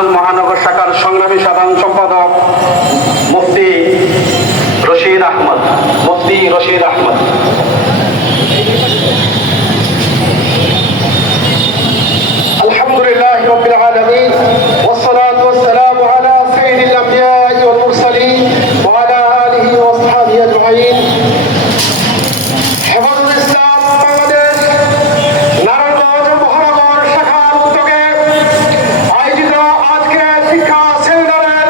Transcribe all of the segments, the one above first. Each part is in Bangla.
নারায়ণগঞ্জ মহানগর শাখার সংগ্রামী সাধারণ সম্পাদক মুফতি রশিদ আহমদ। আলহামদুলিল্লাহ রাব্বিল আলামিন ওয়াসসালাতু ওয়াসসালামু আলা সাইয়্যিদিল আমবিয়াই ওয়াল মুরসালিন ওয়া আলা আলিহি ওয়া আসহাবিহি আজমাইন। হেফাজতুল ইসলাম বাংলাদেশ নারায়ণগঞ্জ মহানগর শাখার উদ্যোগে আয়োজিত আজকে শিক্ষা সেমিনারের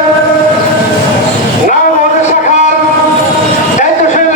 নারায়ণগঞ্জ শাখার দায়িত্বশীল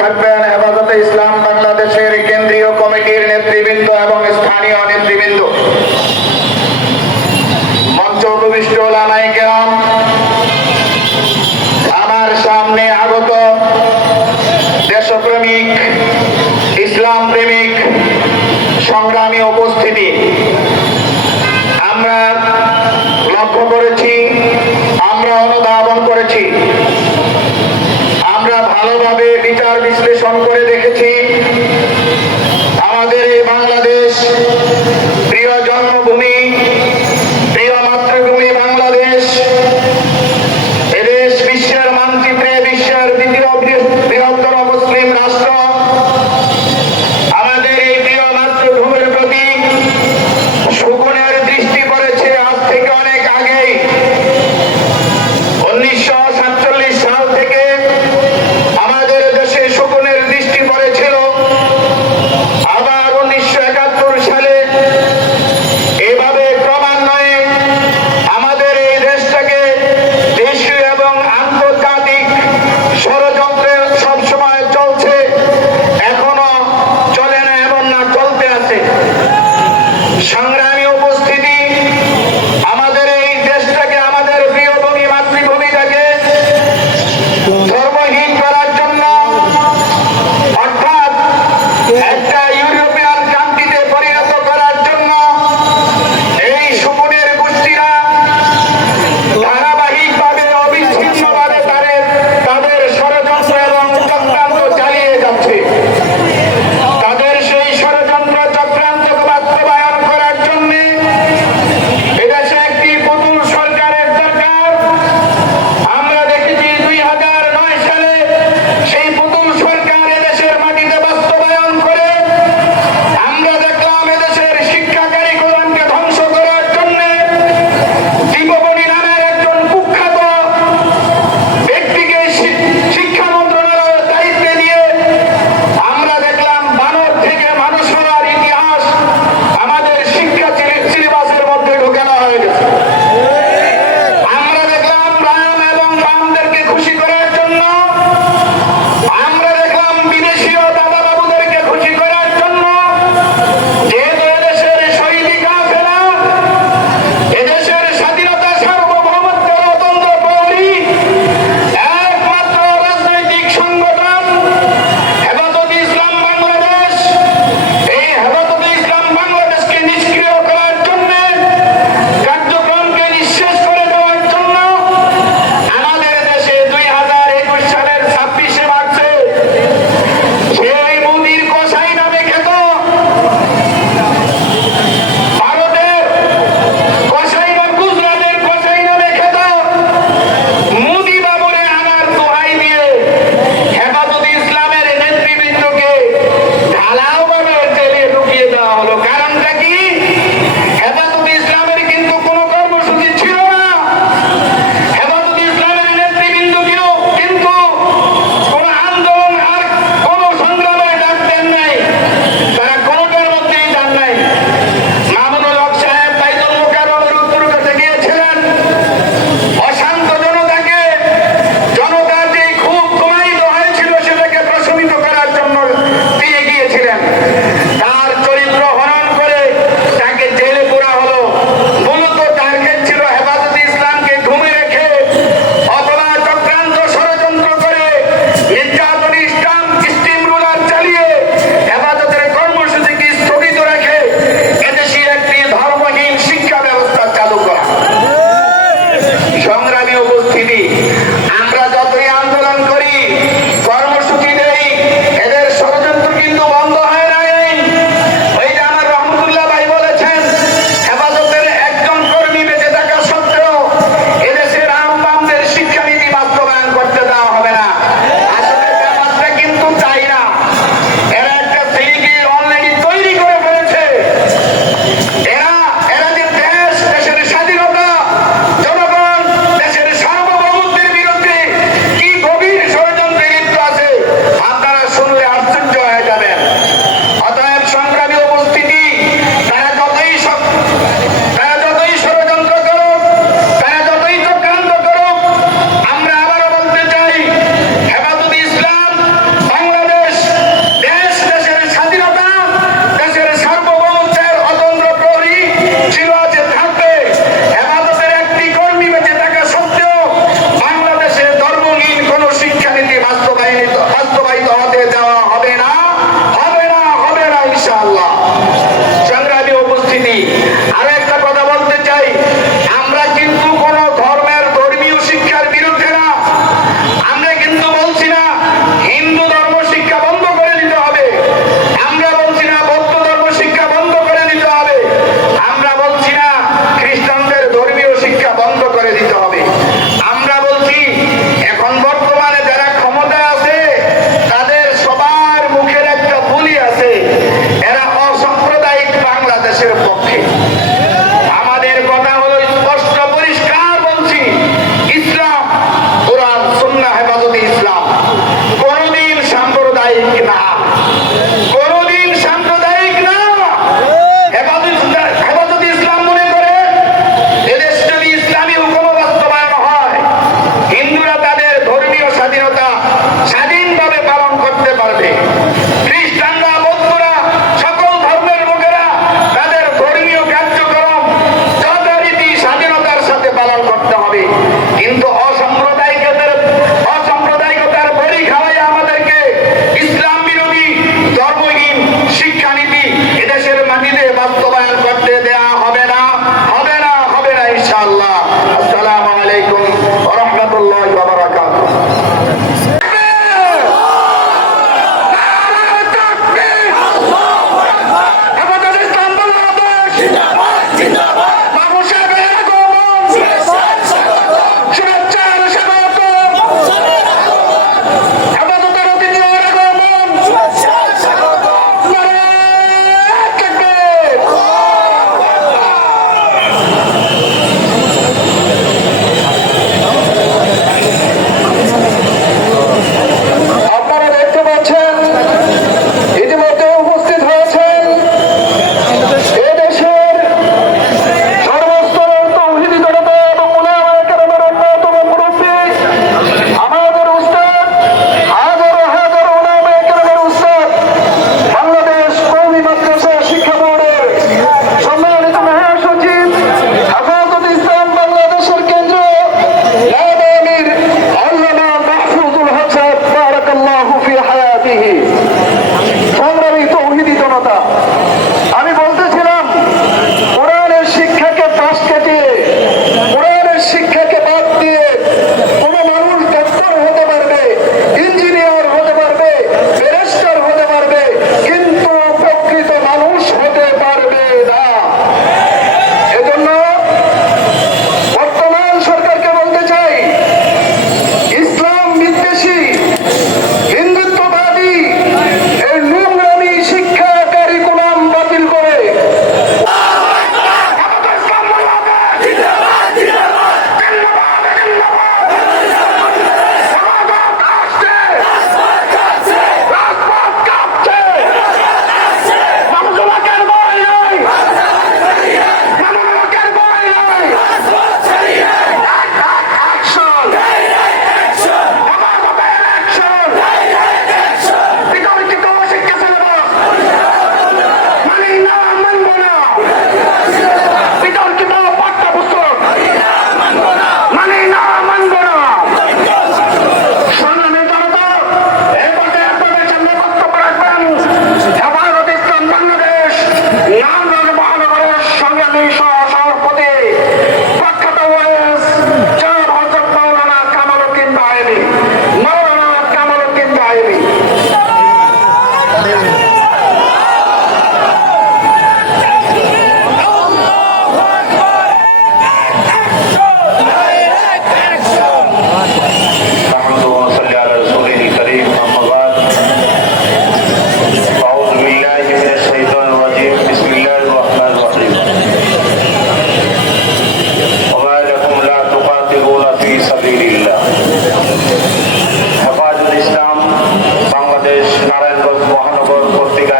থাকবেন হেফাজতে ইসলাম বাংলাদেশের কেন্দ্রীয় কমিটির নেতৃবৃন্দ এবং স্থানীয় নেতৃবৃন্দ, মঞ্চ উপবিষ্ট ওলামায়ে কেরাম, আমার সামনে আগত দেশপ্রেমিক, ইসলাম প্রেমিক সংগ্রামী উপস্থিতি। আমরা লক্ষ্য করেছি, আমরা অনুধাবন করেছি, আমরা ভালোভাবে বিচার বিশ্লেষণ করে দেখেছি আমাদের এই বাংলাদেশ, প্রিয় জন্মভূমি, প্রিয় মাতৃভূমি বাংলাদেশ, এদেশ বিশ্বের মানচিত্রে বিশ্বের দ্বিতীয় বৃহত্তর মুসলিম রাষ্ট্র। আমাদের এই প্রিয় মাতৃভূমির প্রতি শকুনের দৃষ্টি পড়েছে আজ থেকে অনেক আগেই। 1947 সাল থেকে আমাদের দেশে শকুনের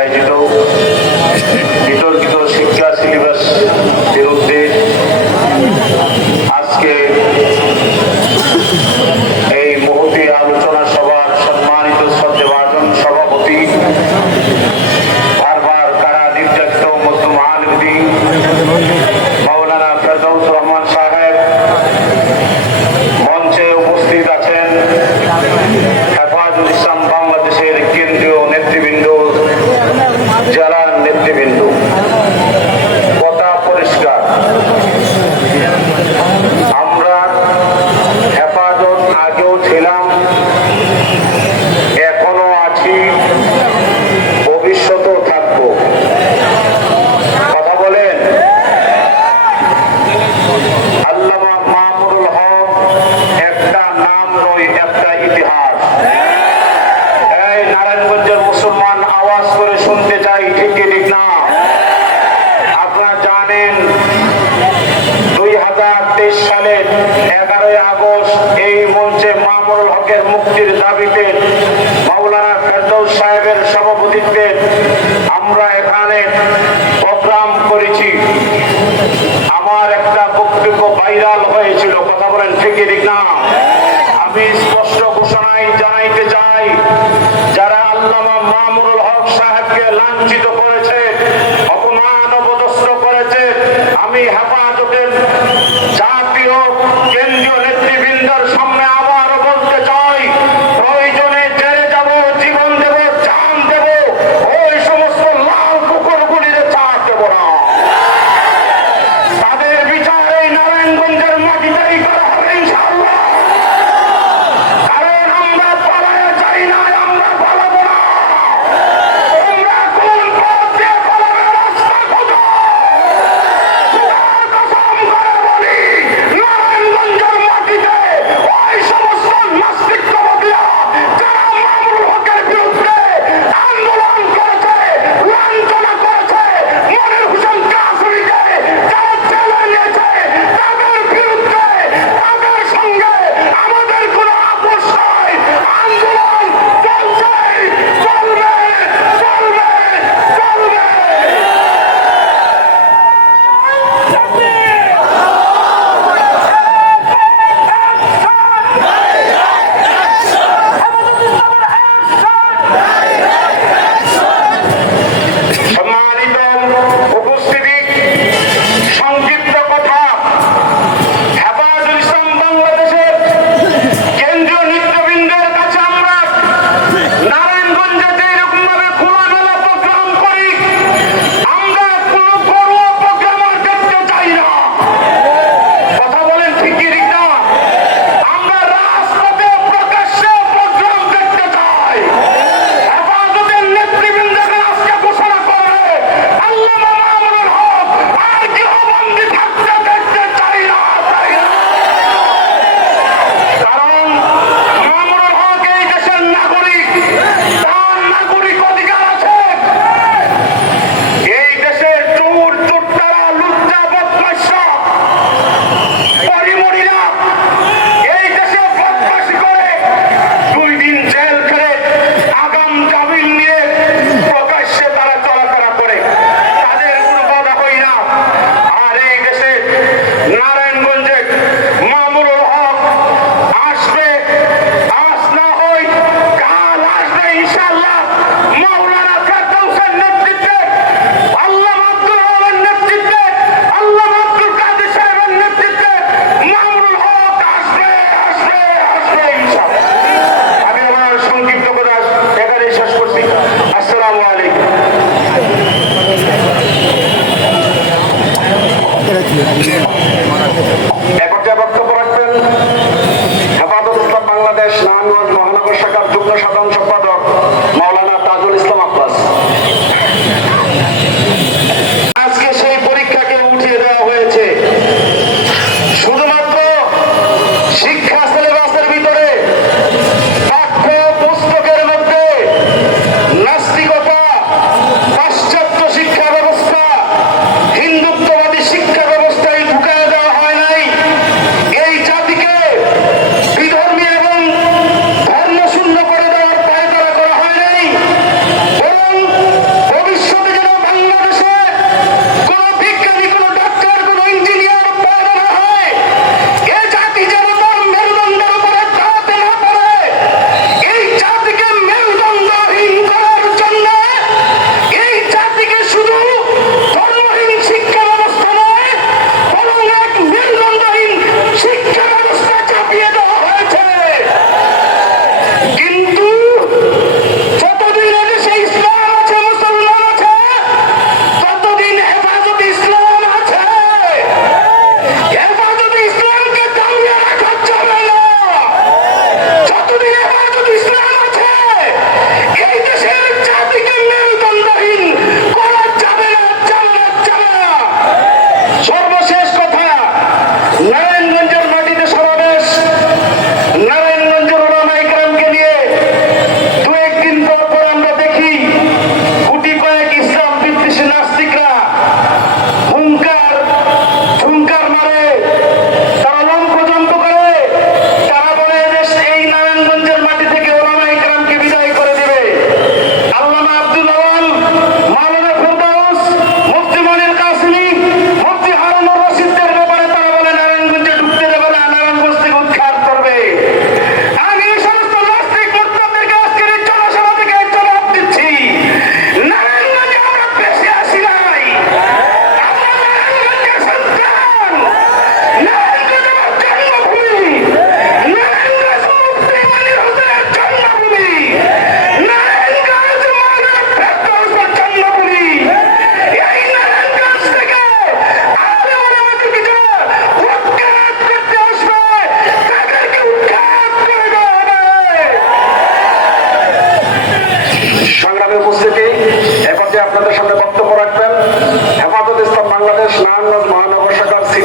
আয়োজিত বিতর্কিত শিক্ষা সিলেবাস বিরুদ্ধে আজকে এই মুহূর্তে আলোচনা সভার সম্মানিত শ্রদ্ধেভাজন সভাপতি, বারবার কারা নির্যাতিত মজলুম আলেম দ্বীন মাওলানা ফেরদৌস রহমান সাহেব, মঞ্চে উপস্থিত আছেন হেফাজুল ইসলাম বাংলাদেশের কেন্দ্রীয় নেতৃবৃন্দ, জেলার নেতৃবৃন্দ, কথা পরিষ্কার, আমরা হেফাজত আগেও ছিলাম, এখনো আছি, ভবিষ্যতেও থাকবো। কথা বলেন। আল্লামা মামুনুল হক একটা নাম নয়, একটা ইতিহাস। এই নারায়ণগঞ্জের মুসলমান আওয়াজ করে শুনতে চাই, ঠিক কি ঠিক না? আপনারা জানেন 2023 সালের 11ই আগস্ট এই মঞ্চে মামুনুল হকের মুক্তির দাবিতে মাওলানা ফেরদৌস সাহেবের সভাপতিত্বে আমরা এখানে প্রোগ্রাম করেছি। আমার একটা বক্তব্য ভাইরাল হয়েছিল, কথা বলেন ঠিক কি ঠিক না? আমি স্পষ্ট ঘোষণায় জানাইতে চাই, যারা আল্লামা মামুনুল হক সাহেবকে লাঞ্ছিত করেছে, অপমান অপদস্থ করেছে, আমি হেফাজতের জাতীয় কেন্দ্রীয় নেতৃবৃন্দের সামনে আবারও বলতে চাই, প্রয়োজনে জেলে যাব, জীবন দেব, জান দেব, ওই সমস্ত লাল কুকুরগুলির চাপ দেব না। তাদের বিচার এই নারায়ণগঞ্জের মাটিতেই করা হবে ইনশাআল্লাহ। কারণ আমরা পালায়া যাই না, আমরা পালাবো না। তোমরা কোন পথ দিয়ে পালাবে রাস্তা খোঁজো।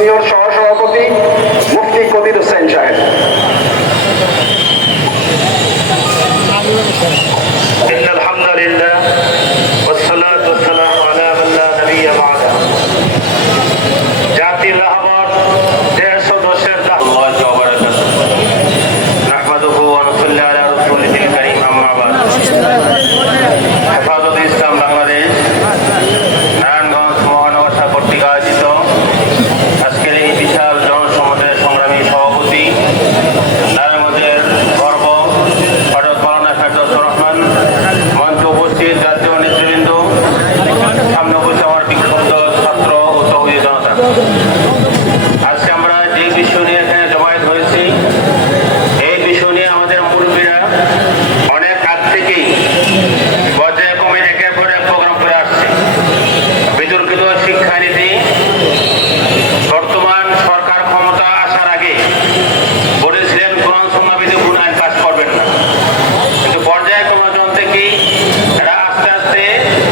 সিনিয়র সহসভাপতি মুফতি কবির হোসেন সাহেব। আলহামদুলিল্লাহ والصلاة والسلام على من لا نبي بعده জাতির রাহবার দেশ ও দেশের আল্লাহ ওয়া বারাকাতুহু নাহমাদুহু ওয়া নুসাল্লি আলা রাসূলিল কারীম আম্মা বা'দ হেফাজত ইসলাম বাংলাদেশ নারায়ণগঞ্জ মহানগর শাখা কর্তৃক আয়োজিত আজকের এই বিশাল জনসমাবেশের সংগ্রামী সভাপতি নারায়ণগঞ্জের গর্ব হযরত মাওলানা ফেরদৌসুর রহমান, মঞ্চে উপস্থিত জাতীয় নেতৃবৃন্দ, সামনে উপস্থিত আমার বিক্ষুব্ধ ছাত্র ও তৌহিদি জনতা, আজকে আমরা যে বিষয় নিয়ে এখানে জমায়েত হয়েছি এই বিষয় নিয়ে আমাদের মুরব্বীরা অনেক আগ থেকেই পর্যায়ক্রমে একের পর এক প্রোগ্রাম করে আসছে। বিতর্কিত শিক্ষানীতি বর্তমান সরকার ক্ষমতা আসার আগে বলেছিলেন কোরআন সুন্নাহ ভিত্তিক কোন আইন পাস করবেন না, কিন্তু পর্যায়ক্রমে থেকে এরা আস্তে আস্তে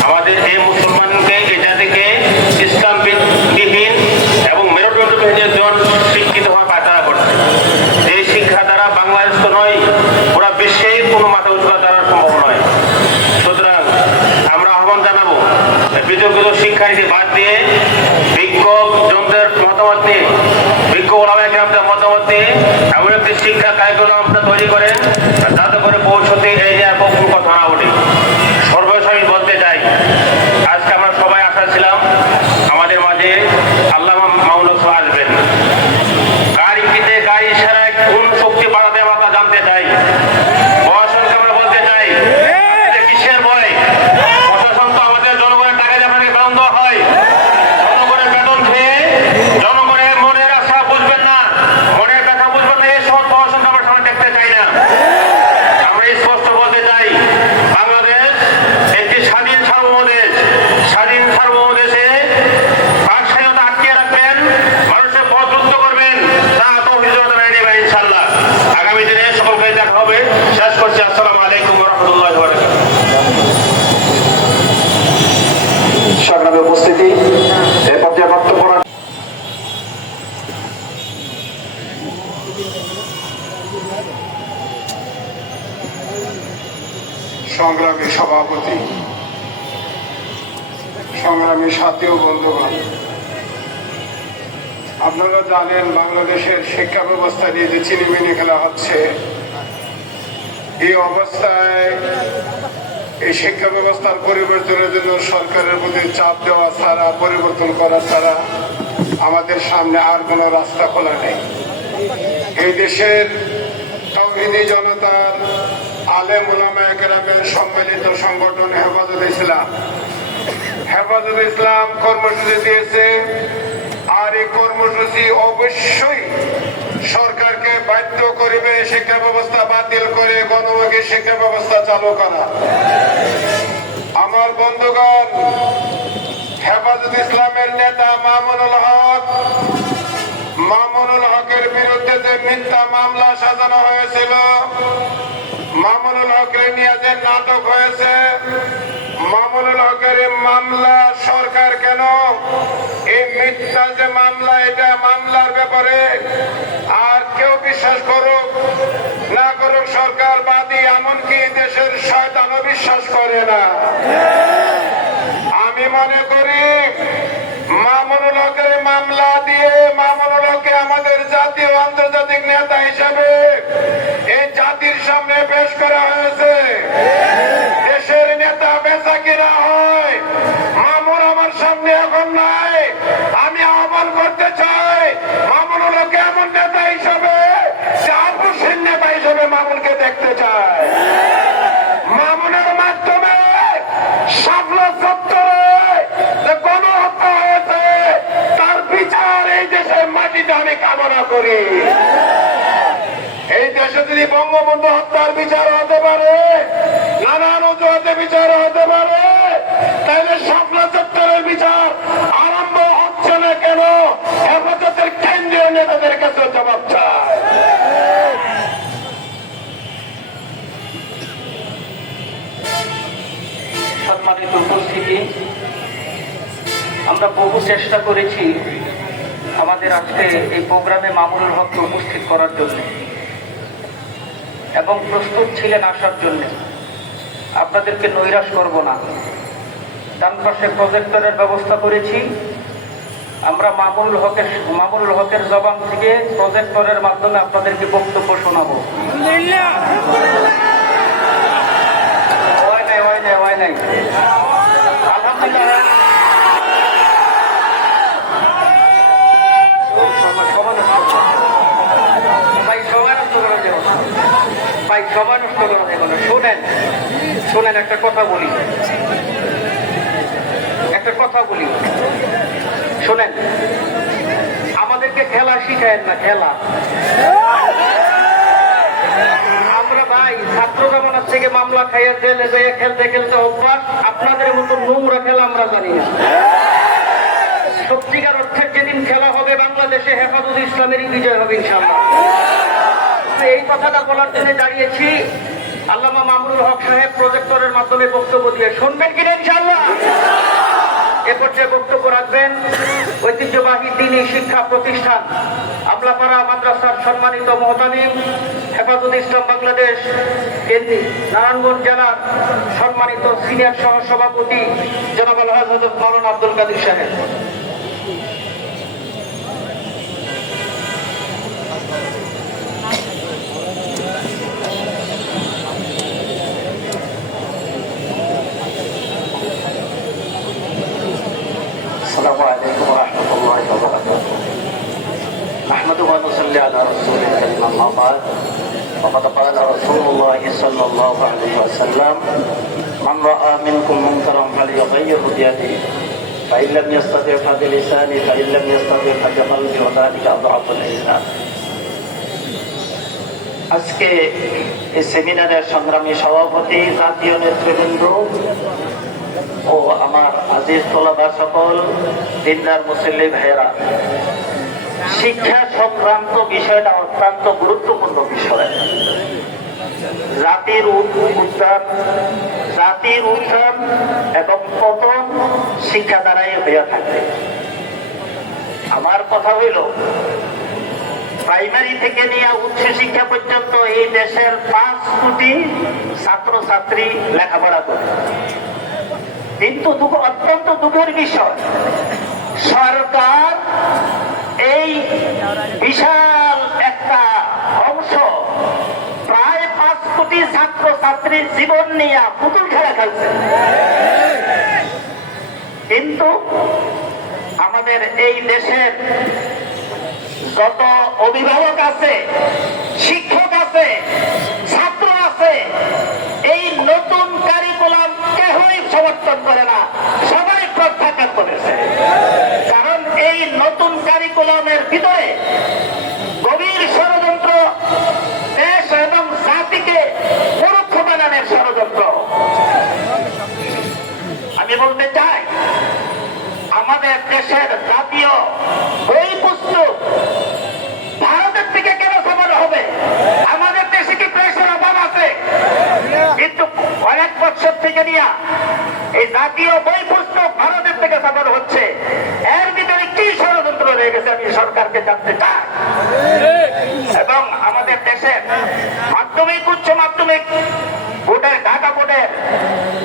আমাদের এই মুসলমানকে, এই জাতিকে ইসলাম বিহীন এবং মেরুদণ্ডবিহীন জন শিক্ষিত হওয়া পায়তারা করছে। এই শিক্ষা দ্বারা বাংলাদেশ তো নয়, পুরা বিশ্বে কোনো মাথা উঁচু করা সম্ভব নয়। সুতরাং আমরা আহ্বান জানাবো বিতর্কিত শিক্ষানীতি বাদ দিয়ে বিজ্ঞ জনদের মতামত নিয়ে, বিজ্ঞ ওলামায়ে কেরামদের মতামত নিয়ে এমন একটি শিক্ষা কারিকুলাম আমরা তৈরি করেন যাতে করে ভবিষ্যতে এই নিয়ে আর কোনো কথা না ওঠে। সর্বশেষ আমি বলতে চাই, আজকে আমরা সবাই আশা ছিলাম আমাদের মাঝে আল্লামা মাওলানা আসবেন। কার ইঙ্গিতে, কার ইশারায় কোন শক্তি বাড়াতে আমরা জানতে চাই। প্রশাসনকে আমরা বলতে চাই কিসের ভয়? প্রশাসন তো আমাদের জনগণের টাকা দিয়ে আপনাকে বেতন দেওয়া হয়। জনগণের বেতন খেয়ে জনগণের মনের আশা বুঝবেন না, মনের ব্যথা বুঝবেন না, এই সব প্রশাসনকে আমরা সামনে দেখতে চাই না। আমরা স্পষ্ট বলতে চাই, বাংলাদেশ একটি স্বাধীন সার্বভৌম দেশ। স্বাধীন সার্বভৌম দেশে বাক স্বাধীনতা আটকে রাখবেন, মানুষের পথ যুক্ত করবেন, তা তৌহিদ জনতা মেনে নেবেন ইনশাআল্লাহ। আগামী দিনে সকলকে দেখা হবে। শেষ করছি। আসসালামু আলাইকুম ওয়া রাহমাতুল্লাহি ওয়া বারাকাতুহু। সংগ্রামী উপস্থিতি, এ পর্যায়ে বক্তব্য সংগ্রামী সভাপতি, সংগ্রামী সাথী ও বন্ধুগণ, আপনারা জানেন বাংলাদেশের শিক্ষা ব্যবস্থা নিয়ে যে চিনিমিনি খেলা হচ্ছে, এই অবস্থায় এই শিক্ষা ব্যবস্থার পরিবর্তনের জন্য সরকারের প্রতি চাপ দেওয়া ছাড়া, পরিবর্তন করা ছাড়া আমাদের সামনে আর কোনো রাস্তা খোলা নেই। এই দেশের তাওহীদি জনতার আলেম উলামায়ে কেরামের সম্মিলিত সংগঠন হেফাজত ইসলাম কর্মসূচি দিয়েছে। আর এই কর্মসূচি অবশ্যই সরকারকে বাধ্য করবে শিক্ষা ব্যবস্থা বাতিল করে গণমুখী শিক্ষা ব্যবস্থা চালু করা। আমার বন্ধুগণ, হেফাজত ইসলামের নেতা মামুনুল হকের বিরুদ্ধে যে মিথ্যা মামলা সাজানো হয়েছিল, মামুনুল হকের নিয়ে যে নাটক হয়েছে, মামুনুল হকের মামলা সরকার কেন এই মিথ্যা যে মামলা, এটা মামলার ব্যাপারে আর কেউ বিশ্বাস করুক না করুক, সরকার বাদী এমনকি দেশের শয়তানও বিশ্বাস করে না। আমি মনে করি মামুনুল হকের মামলা দিয়ে মামুনুল হককে আমাদের জাতীয় আন্তর্জাতিক নেতা হিসাবে এই জাতির সামনে পেশ করা হয়েছে। দেশের নেতা বেচা কিনা হয়, মামুন আমার সামনে এখন নাই। আমি আহ্বান করতে চাই মামুনুল হককে এমন নেতা হিসাবে, আপোষহীন নেতা হিসাবে মামুনকে দেখতে চাই। মামুনের মাধ্যমে শাপলা চত্বরে যে গণহত্যা হয়েছে তার বিচার এই দেশের মাটিতে আমি কামনা করি। এই দেশে যদি বঙ্গবন্ধু হত্যার বিচার হতে পারে, নানান অজুহাতে বিচার হতে পারে, তাহলে শাপলা চত্বরের বিচার আরম্ভ হচ্ছে না কেন? হেফাজতের কেন্দ্রীয় নেতাদের কাছে জবাব চায়। সম্মানিত উপস্থিতি, আমরা বহু চেষ্টা করেছি আমাদের আজকে এই প্রোগ্রামে মামুনুল হককে উপস্থিত করার জন্য এবং প্রস্তুত ছিলেন আসার জন্য। আপনাদেরকে নৈরাশ করব না। ডান পাশে প্রজেক্টরের ব্যবস্থা করেছি। আমরা মামুনুল হকের জবান থেকে প্রজেক্টরের মাধ্যমে আপনাদেরকে বক্তব্য শোনাবো। হয় নাই আলহামদুলিল্লাহ। সময় নষ্ট করা যাবে না। শোনেন একটা কথা বলি শোনেন, আমাদেরকে খেলা শিখায়েন না। খেলা আমরা ভাই ছাত্র জমানার থেকে মামলা খাইয়ে জেলে যেয়ে খেলতে খেলতে অভ্যাস। আপনাদের মতো নোংরা খেলা আমরা জানি না। সত্যিকার অর্থের যেদিন খেলা হবে বাংলাদেশে হেফাজত ইসলামেরই বিজয় হবে ইনশাআল্লাহ। এই কথাটা বলার জন্য দাঁড়িয়েছি। আল্লামা মামুনুল হক সাহেব প্রজেক্টরের মাধ্যমে বক্তব্য দিয়ে শুনবেন কিনা ইনশাআল্লাহ। এ পর্যায়ে বক্তব্য রাখবেন ঐতিহ্যবাহী দ্বীনি শিক্ষা প্রতিষ্ঠান আমলাপাড়া মাদ্রাসার সম্মানিত মুহতামিম, হেফাজত ইসলাম বাংলাদেশ নারায়ণগঞ্জ জেলার সম্মানিত সিনিয়র সহ সভাপতি জনাব হযরত মাওলানা আব্দুল কাদের সাহেব। السلام عليكم ورحمة الله وبركاته. نحمده ونصلي على رسول الكريم أما بعد. وقد قال رسول الله صلى الله عليه وسلم: من رأى منكم منكرا فليغيره بيده فإن لم يستطع فبلسانه فإن لم يستطع فبقلبه وذلك أضعف الإيمان. আজকে এই সেমিনারের সংগ্রামী সভাপতি, জাতীয় নেতৃবৃন্দ ও আমার আজিজ তোলাবা সকল দিনদার মুসল্লি ভাইয়েরা, শিক্ষা সংক্রান্ত বিষয়টা অত্যন্ত গুরুত্বপূর্ণ বিষয়। জাতির উত্থান এবং পতন শিক্ষা দ্বারাই হয়ে থাকে। আমার কথা হইল, প্রাইমারি থেকে নিয়ে উচ্চ শিক্ষা পর্যন্ত এই দেশের 5 কোটি ছাত্রছাত্রী লেখাপড়া করে। কিন্তু অত্যন্ত দুঃখের বিষয়, সরকার এই বিশাল একটা অংশ, প্রায় 5 কোটি ছাত্রছাত্রীর জীবন নিয়ে পুতুল খেলা খেলছে। কিন্তু আমাদের এই দেশের যত অভিভাবক আছে, শিক্ষক আছে, ছাত্র আছে, এই নতুন কারিকুলাম কেউই সমর্থন করে না, সবাই প্রত্যাখ্যান করেছে। কারণ এই নতুন কারিকুলামের ভিতরে গভীর ষড়যন্ত্র, দেশ এবং জাতিকে মূর্খ বানানোর ষড়যন্ত্র। আমি বলতে চাই, আমাদের দেশের জাতীয় বই পুস্তক ভারতের থেকে কেন ছাপানো হবে? আমাদের দেশে কি প্রেসের অভাব আছে? কিন্তু অনেক বছর থেকে নিয়ে এই জাতীয় বই পুস্তক ভারতের থেকে ছাপানো হচ্ছে। এর ভিতরে কি ষড়যন্ত্র রয়ে গেছে আমি সরকারকে জানতে চাই। এবং আমাদের দেশের মাধ্যমিক, উচ্চ মাধ্যমিক বোর্ডের, ঢাকা বোর্ডের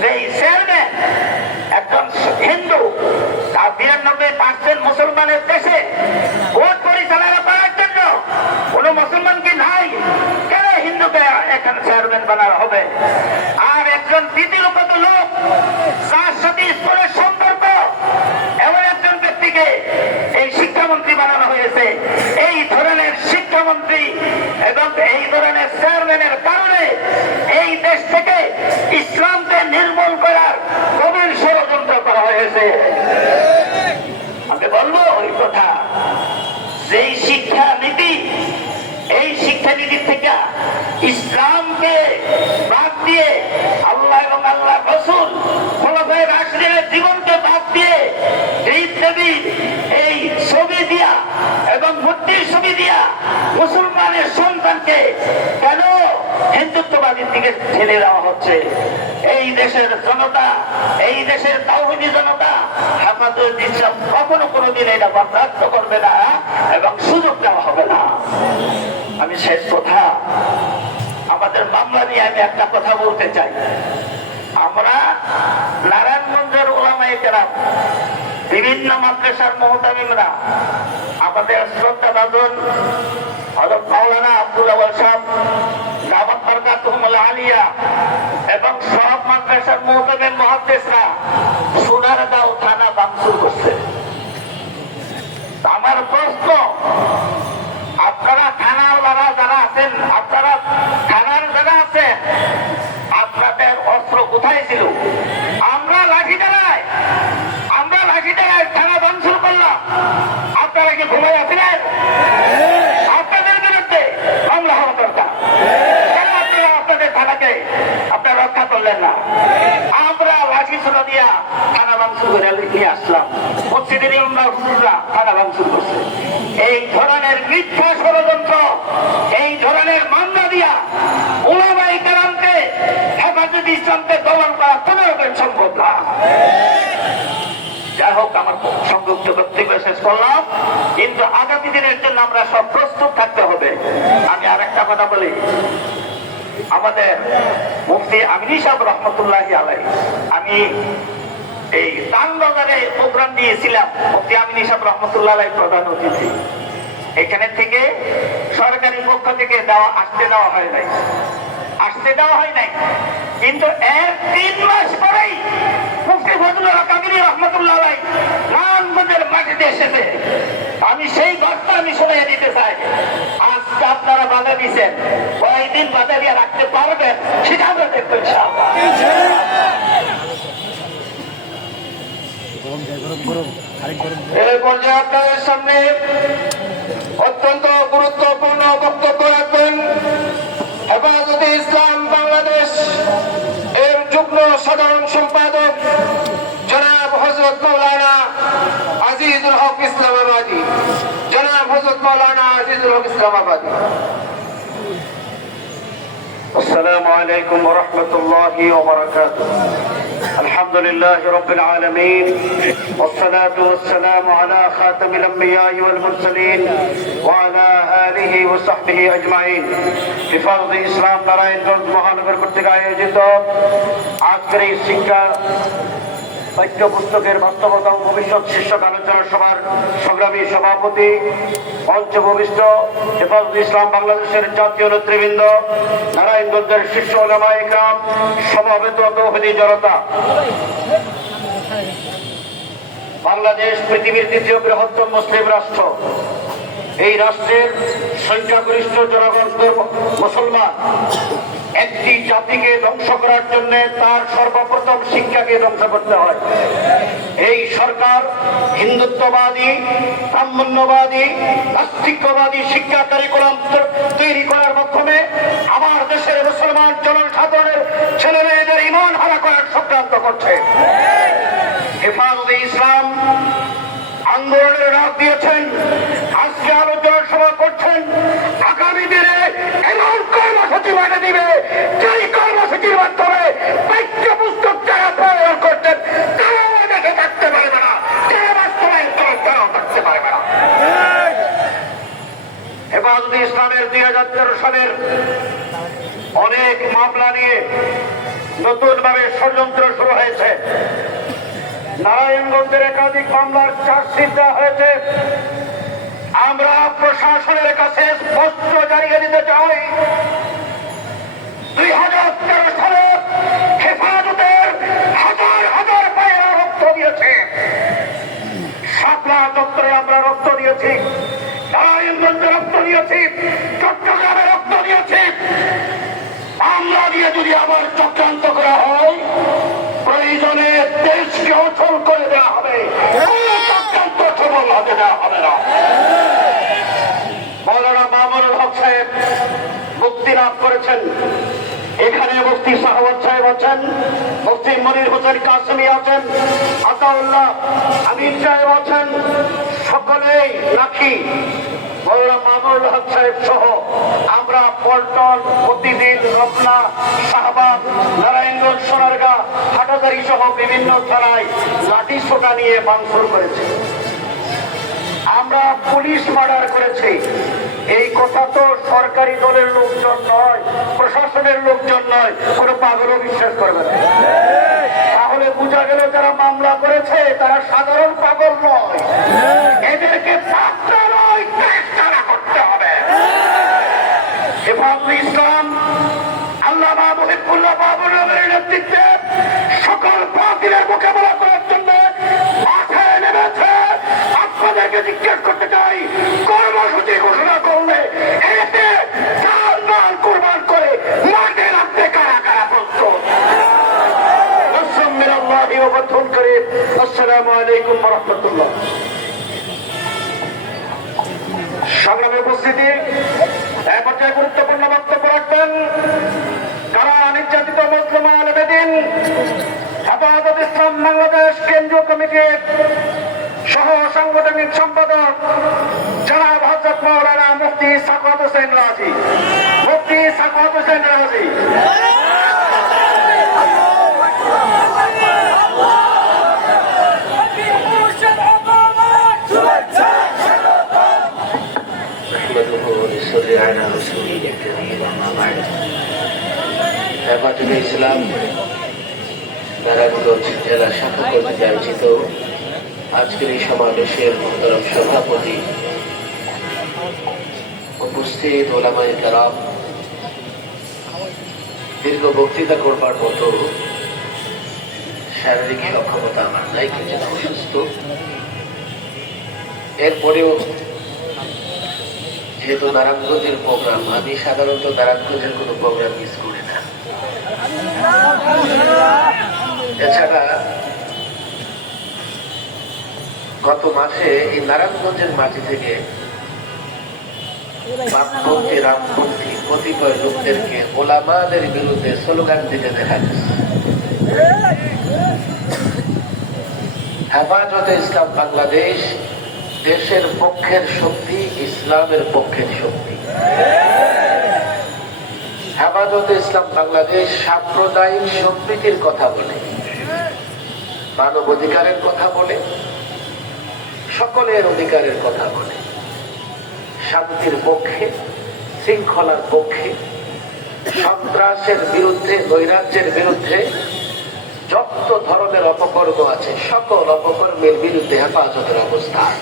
এই চেয়ারম্যান একজন হিন্দু, 92% মুসলমানের দেশে ভোট পরিচালনা করার জন্য কোন মুসলমান কি নাই? কেন হিন্দুকে এখানে চেয়ারম্যান বানানো হবে? আর একজন দ্বিতীয়গত লোক, যার সাথে স্কুলের সম্পর্ক, এমন একজন ব্যক্তিকে এই শিক্ষামন্ত্রী বানানো হয়েছে। এই ধরনের শিক্ষামন্ত্রী এবং এই ধরনের চেয়ারম্যানের কারণে এই দেশ থেকে ইসলামকে নির্মূল করার গভীর ষড়যন্ত্র করা হয়েছে। আমি বলবো ওই কথা, যেই শিক্ষানীতি, এই শিক্ষানীতির থেকে ইসলামকে বাদ দিয়ে, আল্লাহ এবং আল্লাহ রাসূল খোলাফায়ে রাশিদিনের জীবনকে বাদ দিয়ে, এই ছবি দিয়া এবং মূর্তির ছবি দিয়া মুসলমানের সন্তানকে কেন হিন্দুত্ববাদীর দিকে ঠেলে দেওয়া হচ্ছে? এই দেশের জনতা, এই দেশের তাওহীদি জনতা হেফাজত হেফাজত ইসলাম কখনো কোনোদিন এটা বরদাস্ত করবে না এবং সুযোগ দেওয়া হবে না। আমি শেষ কথা, আমাদের মামলা নিয়ে আমি একটা কথা বলতে চাই। আমরা নারায়ণগঞ্জের ওলামায়ে কেরাম, বিভিন্ন মাদ্রাসার মুহতামিমরা, আমাদের শ্রদ্ধাভাজন হযরত মাওলানা আব্দুল আউয়াল সাহেব দাওয়াত বরকাতুহুল আলিয়া এবং সব মাদ্রাসার মুহতামিম মুহাদ্দিসরা সোনারগাঁও থানা ভাঙচুর করছে। আমার প্রশ্ন, আপনারা থানাওয়ালারা যারা আছেন, আপনারা থানার যারা আছেন, আপনাদের অস্ত্র কোথায় ছিল? আমরা লাঠি চালাই থানা ভাঙচুর করলাম, আপনারা কি ঘুমাই আছিলেন? আপনাদের বিরুদ্ধে মামলা হওয়া দরকার। কেন আপনারা আপনাদের থানাকে আপনারা রক্ষা করলেন না? আমরা লাঠি ছোড়া দিয়া থানা ভাঙচুর করে নিয়ে আসলাম। মসজিদের ইমামরা হুজুররা থানা ভাঙচুর করছে। এই ধরনের মিথ্যা ষড়যন্ত্র, এই ধরনের মামলা দিয়া উলামায়ে কেরামকে, হেফাজত ইসলামকে দমন করা কোনো রকম সম্ভব না। যাই হোক, আমার সংযুক্ত বক্তব্য শেষ করলাম, কিন্তু আগামী দিনের জন্য আমরা সব প্রস্তুত থাকতে হবে। আমি আর একটা কথা বলি, আমাদের মুফতি আমিনী সাহেব রহমতুল্লাহি আলাইহি, আমি এই তানবাজারে প্রোগ্রাম দিয়েছিলাম, মুফতি আমিনী সাহেব রহমতুল্লাহ আলাইহি প্রধান অতিথি। এখানে থেকে সরকারি পক্ষ থেকে আসতে দেওয়া হয় নাই, কিন্তু এর 3 মাস পরেই মুফতি ফজলুল হক আমিনী রহমতুল্লাহ আলাইহি নারায়ণগঞ্জের মাটিতে এসেছে। আমি সেই বার্তা আমি শুনিয়ে দিতে চাই। আজকে আপনারা বাধা দিচ্ছেন, কয়েকদিন বাধা দিয়ে রাখতে পারবেন সেটা আমরা দেখবো ইনশাআল্লাহ। এই পর্যায়ে আপনাদের সামনে অত্যন্ত গুরুত্বপূর্ণ বক্তব্য রাখবেন হেফাজতে ইসলাম বাংলাদেশ এর যুগ্ম সাধারণ সম্পাদক জনাব হযরত মাওলানা আজিজুল হক ইসলামাবাদী। জনাব হযরত মাওলানা আজিজুল হক ইসলামাবাদী। السلام عليكم ورحمة الله وبركاته. الحمد لله رب العالمين، والصلاة والسلام على خاتم الأنبياء والمرسلين وعلى آله وصحبه أجمعين. حفاظ ইসলাম নারায়ণগঞ্জ মহানগর কর্তৃক আয়োজিত আজকের এই শিক্ষা পাঠ্যপুস্তকের বাস্তবতা ও ভবিষ্যৎ শীর্ষক আলোচনা সভার সংগ্রামী সভাপতি, মঞ্চে ভূমিষ্ঠ হেফাজতে ইসলাম বাংলাদেশের জাতীয় নেতৃবৃন্দ, নারায়ণগঞ্জের শীর্ষ উলামায়ে কেরাম, সমবেত তৌহিদি জনতা। বাংলাদেশ পৃথিবীর ২য় বৃহত্তম মুসলিম রাষ্ট্র। এই রাষ্ট্রের সংখ্যাগরিষ্ঠ জনগণ মুসলমান। একটি জাতিকে ধ্বংস করার জন্য তার সর্বপ্রথম শিক্ষাকে ধ্বংস করতে হয়। এই সরকার হিন্দুত্ববাদী, ব্রাহ্মণ্যবাদী, নাস্তিক্যবাদী শিক্ষা কারিকুলাম তৈরি করার মাধ্যমে আমার দেশের মুসলমান জনসাধারণের ছেলে মেয়েদের ঈমান হারা করার চক্রান্ত করছে। হেফাজতে ইসলাম আন্দোলনের ডাক দিয়েছেন, আজকে আলোচনা সভা করছেন। আগামী দিনে এমন কর্মসূচি মানে দিবে, যেই কর্মসূচির মাধ্যমে পাঠ্যপুস্তক যারা প্রয়োগ করতেন তারাও দেখে থাকতে পারবে না, যারা বাস্তবায়ন করেন তারাও থাকতে পারবে না। হেফাজতে ইসলামের 2013 সালের অনেক মামলা নিয়ে নতুন ভাবে ষড়যন্ত্র শুরু হয়েছে। নারায়ণগঞ্জের একাধিক মামলার চার্জশিট দেওয়া হয়েছে। আমরা প্রশাসনের কাছে স্পষ্ট জানিয়ে দিতে চাই, 2013 সালে হেফাজতের হাজার হাজার পায়েরা রক্ত দিয়েছে। শাপলা চত্বরে আমরা রক্ত দিয়েছি, নারায়ণগঞ্জে রক্ত দিয়েছি, চট্টগ্রামে রক্ত দিয়েছি। মামলা দিয়ে যদি আবার চক্রান্ত করা হয়, প্রয়োজনে দেশকে অচল করে দেওয়া হবে, চক্রান্ত সফল হতে দেওয়া হবে না। মাওলানা মামুনুল হক সাহেব মুক্তি লাভ করেছেন। এখানে মুফতি সাহাওয়াত সাহেব আছেন, মুফতি মনির হোসেন কাসেমি আছেন, আতাউল্লাহ আমির সাহেব আছেন। সকলেই লাখি মৌলানা মামুনুল হক সাহেব সহ আমরা পল্টন, প্রতিদিন, রমনা, শাহবাগ, নারায়ণগঞ্জ, সোনারগাঁ, হাটাজারি সহ বিভিন্ন থানায় লাঠি সোটা নিয়ে ভাঙচুর করেছি। আমরা পুলিশ মার্ডার করেছি। এই কথা তো সরকারি দলের লোকজন নয়, প্রশাসনের লোকজন নয়, কোনো পাগলও বিশ্বাস করবে না। তাহলে বোঝা গেল যারা মামলা করেছে তারা সাধারণ পাগল নয়, এদেরকে পাত্র নয়, গ্রেফতার করতে হবে। হেফাজতুল ইসলাম আল্লামা মুহিবুল্লাহ বাবুরের নেতৃত্বে সকল বাতিলের মোকাবেলা করার জন্য মাঠে নেমেছে। আপনাদেরকে জিজ্ঞেস করতে চাই, কর্মসূচি ঘোষণা করলে এতে জান মাল কুরবান করে মাঠে রাখতে কারা কারা প্রস্তুত? আসসালামু আলাইকুম ওয়া রাহমাতুল্লাহ। সংগ্রামী উপস্থিতি, এক পর্যায়ে গুরুত্বপূর্ণ বক্তব্য রাখবেন কারা নির্যাতিত মুসলিম আলেমেদিন হেফাজত ইসলাম বাংলাদেশ কেন্দ্রীয় কমিটির সহ সাংগঠনিক সম্পাদক জনাব হযরত মাওলানা মুফতি সাখাওয়াত হোসেন রাজি। মুফতি সাখাওয়াত হোসেন রাজি। হেফাজতে ইসলাম নারায়ণগঞ্জ জেলা শাখা কর্তৃক আয়োজিত আজকের এই সমাবেশের মোহতরম সভাপতি, উপস্থিত ওলামায়ে কেরাম, দীর্ঘ বক্তৃতা করবার মতো শারীরিক সক্ষমতা আমার নাই, কিন্তু অসুস্থ। এরপরেও যেহেতু নারায়ণগঞ্জের প্রোগ্রাম, আমি সাধারণত নারায়ণগঞ্জের কোনো প্রোগ্রাম মিস করি না। এছাড়া গত মাসে এই নারায়ণগঞ্জের মাটি থেকে বামপন্থী, রামপন্থী কতিপয় লোকদেরকে ওলামাদের বিরুদ্ধে স্লোগান দিতে দেখা গেছে। হেফাজতে ইসলাম বাংলাদেশ দেশের পক্ষের শক্তি, ইসলামের পক্ষের শক্তি। হেফাজতে ইসলাম বাংলাদেশ সাম্প্রদায়িক সম্প্রীতির কথা বলে, মানব অধিকারের কথা বলে, সকলের অধিকারের কথা বলে, শান্তির পক্ষে, শৃঙ্খলার পক্ষে, সন্ত্রাসের বিরুদ্ধে, নৈরাজ্যের বিরুদ্ধে যত ধরনের অপকর্ম আছে সকল অপকর্মের বিরুদ্ধে হেফাজতের অবস্থান।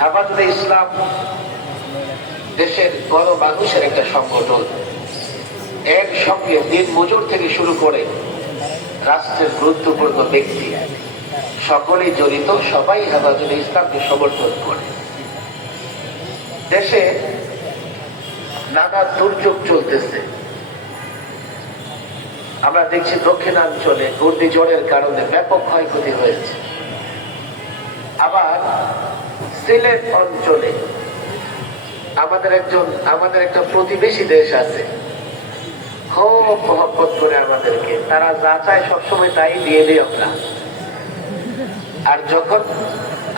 হেফাজতে ইসলাম দেশের গণ মানুষের একটা সংগঠন। একসঙ্গে দিন মজুর থেকে শুরু করে রাষ্ট্রের গুরুত্বপূর্ণ ব্যক্তি সকলেই জড়িত, সবাই হেফাজতে ইসলামকে সমর্থন করে। দেশে নানা দুর্যোগ চলতেছে। আমরা দেখছি দক্ষিণাঞ্চলে ঘূর্ণিঝড়ের কারণে ব্যাপক ক্ষয়ক্ষতি হয়েছে। আবার সিলেট অঞ্চলে আমাদের একটা প্রতিবেশী দেশ আছে, খুব মহব্বত করে আমাদেরকে, তারা যা চায় সবসময় তাই দিয়ে দিই আমরা। আর যখন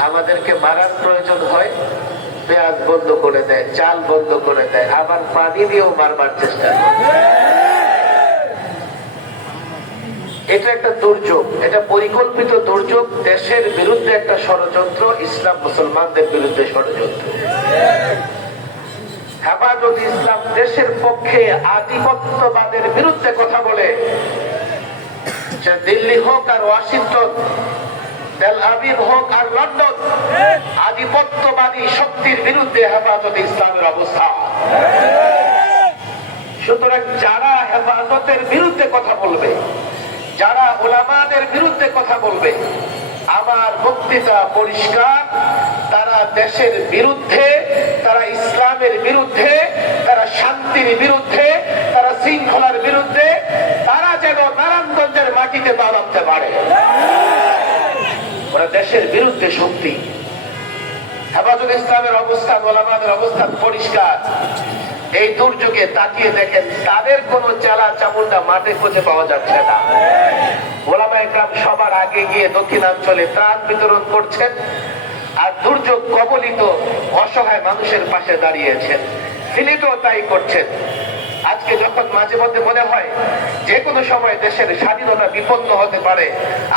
আমাদেরকে মারার প্রয়োজন হয়, পেঁয়াজ বন্ধ করে দেয়, চাল বন্ধ করে দেয়, আবার পানি দিয়েও মারবার চেষ্টা করে। এটা একটা দুর্যোগ, এটা পরিকল্পিত দুর্যোগ, দেশের বিরুদ্ধে একটা ষড়যন্ত্র, ইসলাম মুসলমানদের বিরুদ্ধে ষড়যন্ত্র। হেফাজত ইসলাম দেশের পক্ষে আধিপত্যবাদের বিরুদ্ধে কথা বলে, সে দিল্লি হোক আর ওয়াশিংটন, তেল আবিব হোক আর লন্ডন, আধিপত্যবাদী শক্তির বিরুদ্ধে হেফাজত ইসলামের অবস্থা। সুতরাং যারা হেফাজতের বিরুদ্ধে কথা বলবে, যারা উলামাদের বিরুদ্ধে কথা বলবে, আমার বক্তৃতা পরিষ্কার, তারা দেশের বিরুদ্ধে, তারা ইসলামের বিরুদ্ধে, তারা শান্তির বিরুদ্ধে, তারা শৃঙ্খলার বিরুদ্ধে, তারা যেন নারায়ণগঞ্জের মাটিতে পা রাখতে পারে। ওরা দেশের বিরুদ্ধে শক্তি। হেফাজত ইসলামের অবস্থান, উলামাদের অবস্থান পরিষ্কার। এই দুর্যোগে তাকিয়ে দেখেন, তাদের কোন চালা চামুন্ডা মাঠে খুঁজে পাওয়া যাচ্ছে না। ওলামায়ে কেরাম সবার আগে গিয়ে দক্ষিণাঞ্চলে ত্রাণ বিতরণ করছেন, আর দুর্যোগ কবলিত অসহায় মানুষের পাশে দাঁড়িয়েছেন। তিনি তো তাই করছেন। আজকে যখন মাঝে মধ্যে মনে হয় যে কোনো সময় দেশের স্বাধীনতা বিপন্ন হতে পারে,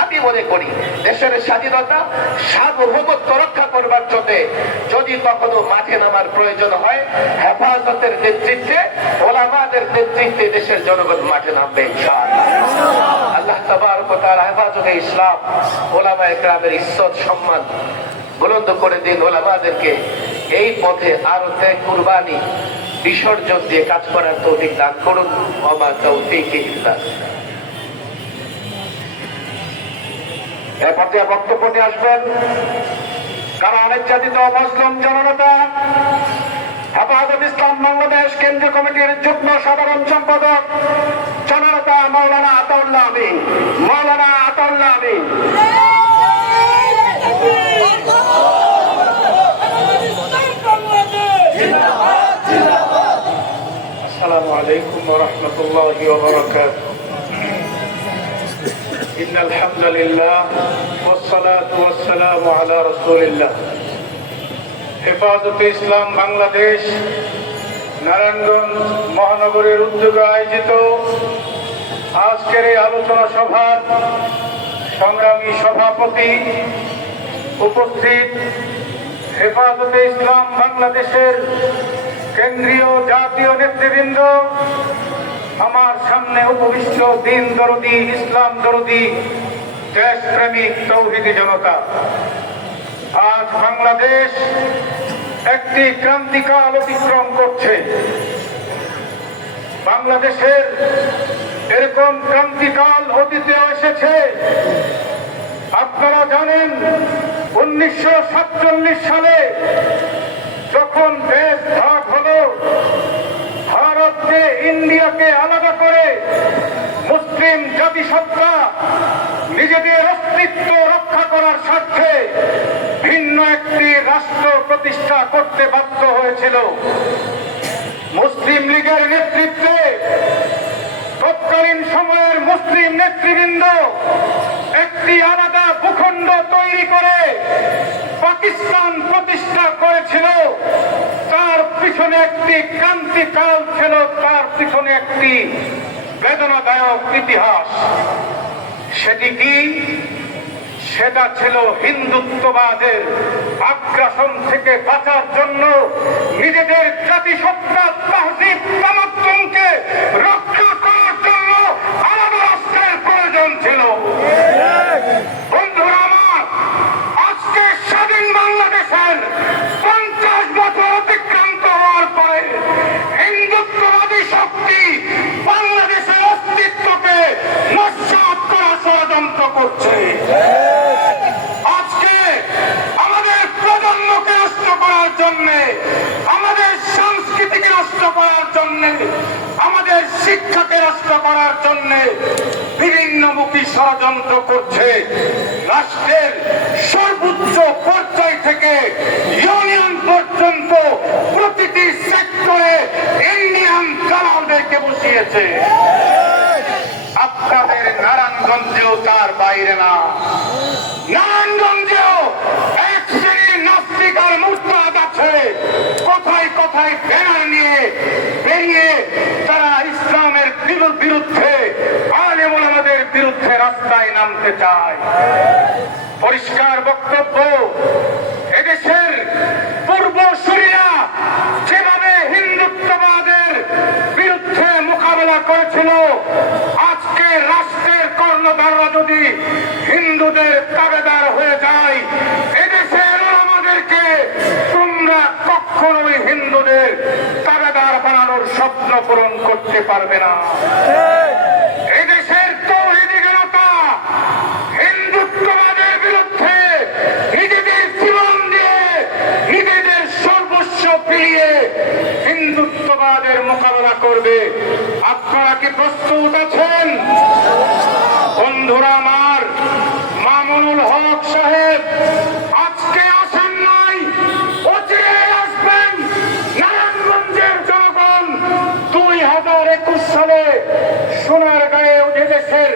আমি মনে করি দেশের স্বাধীনতা সার্বভৌমত্ব রক্ষা করবার জন্য যদি কখনো মাঠে নামার প্রয়োজন হয়, হেফাজতের নেতৃত্বে, ওলামাদের নেতৃত্বে দেশের জনগণ মাঠে নামবে ইনশাআল্লাহ। আল্লাহ তাবারক ওয়া তাআলা হেফাজতে ইসলাম, ওলামায়ে কেরামের ইজ্জত সম্মান বুলন্দ করে দিন। ওলামাদেরকে এই পথে আরো ত্যাগ কুরবানি বিসর্জন দিয়ে কাজ করার তৌফিক দান করুন। ওমা তাওফীকি ইল্লা বিল্লাহ। এ পর্যায়ে বক্তব্য নিয়ে আসবেন কারা নির্যাতিত মুসলিম জননেতা, হেফাজত ইসলাম বাংলাদেশ কেন্দ্রীয় কমিটির যুগ্ম সাধারণ সম্পাদক জননেতা মাওলানা আতাউল্লাহ আমিন। মাওলানা আতাউল্লাহ আমিন। السلام عليكم ورحمة الله وبركاته. إن الحمد لله والصلاة والسلام على رسول الله. হেফাজতে ইসলাম বাংলাদেশ নারায়ণগঞ্জ মহানগরের উদ্যোগে আয়োজিত আজকের এই আলোচনা সভার সংগ্রামী সভাপতি, উপস্থিত হেফাজতে ইসলাম বাংলাদেশের কেন্দ্রীয় জাতীয় নেতৃবৃন্দ, আমার সামনে উপবিষ্ট দিন দরদি, ইসলাম দরদি, দেশপ্রেমিক তৌহিদি জনতা, আজ বাংলাদেশ একটি ক্রান্তিকাল অতিক্রম করছে। বাংলাদেশের এরকম ক্রান্তিকাল অতীতেও এসেছে। আপনারা জানেন 1947 সালে যখন দেশ ভাগ হলো, ভারতকে ইন্ডিয়াকে আলাদা করে মুসলিম জাতিসত্তা নিজেদের অস্তিত্ব রক্ষা করার স্বার্থে ভিন্ন একটি রাষ্ট্র প্রতিষ্ঠা করতে বাধ্য হয়েছিল। মুসলিম লীগের নেতৃত্বে তৎকালীন সময়ের মুসলিম নেতৃবৃন্দ একটি আলাদা ভূখণ্ড তৈরি করে পাকিস্তান প্রতিষ্ঠা করেছিল। তার পিছনে একটি ক্রান্তিকাল ছিল, তার পিছনে একটি বেদনাদায়ক ইতিহাস। সেটি কি? সেটা ছিল হিন্দুত্ববাদের আগ্রাসন থেকে বাঁচার জন্য নিজেদের জাতিসত্তা, তাহজিব, তামাদ্দুনকে রক্ষা করার জন্য আলাদা রাষ্ট্রের প্রয়োজন ছিল। বন্ধুরা আমার, আজকে স্বাধীন বাংলাদেশের 50 বছর অতিক্রান্ত হওয়ার পরে হিন্দুত্ববাদী শক্তি বাংলাদেশের অস্তিত্বকে নস্যাৎ করার ষড়যন্ত্র করছে। আজকে আমাদের প্রজন্মকে নষ্ট করার জন্য, আমাদের সংস্কৃতিকে নষ্ট করার জন্য, আমাদের শিক্ষাকে নষ্ট করার জন্য বিভিন্নমুখী ষড়যন্ত্র করছে। রাষ্ট্রের সর্বোচ্চ পর্যায় থেকে ইউনিয়ন পর্যন্ত প্রতিটি সেক্টরে ইন্ডিয়ান দালালদেরকে বসিয়েছে। আপনাদের নারায়ণগঞ্জেও তার বাইরে না। নারায়ণগঞ্জেও এক শ্রেণীর নাস্তিক আর মুরতাদ আছে, কোথায় কোথায় ব্যানার নিয়ে বেরিয়ে তারা ইসলামের বিরুদ্ধে, আলেম ওলামাদের বিরুদ্ধে রাস্তায় নামতে চায়। পরিষ্কার বক্তব্য, এদেশের পূর্বসূরীরা যেভাবে হিন্দুত্ববাদের বিরুদ্ধে মোকাবেলা করেছিল, আজকে রাষ্ট্রের কর্ণধাররা যদি হিন্দুদের তাবেদার হয়ে যায়, এদেশের আমাদেরকে তোমরা কখনোই হিন্দুদের তাবেদার বানানোর স্বপ্ন পূরণ করতে পারবে না। এদেশের তৌহিদি জনতা হিন্দুত্ববাদের বিরুদ্ধে নিজেদের জীবন দিয়ে, নিজেদের সর্বস্ব বিলিয়ে হিন্দুত্ববাদের মোকাবেলা করবে। আপনারা কি প্রস্তুত আছেন? বন্ধুরা আমার, মামুনুল হক সাহেব আজকে আসেন নাই, অচিরে আসবেন। নারায়ণগঞ্জের জনগণ 2021 সালে সোনারগাঁয়ে দেশের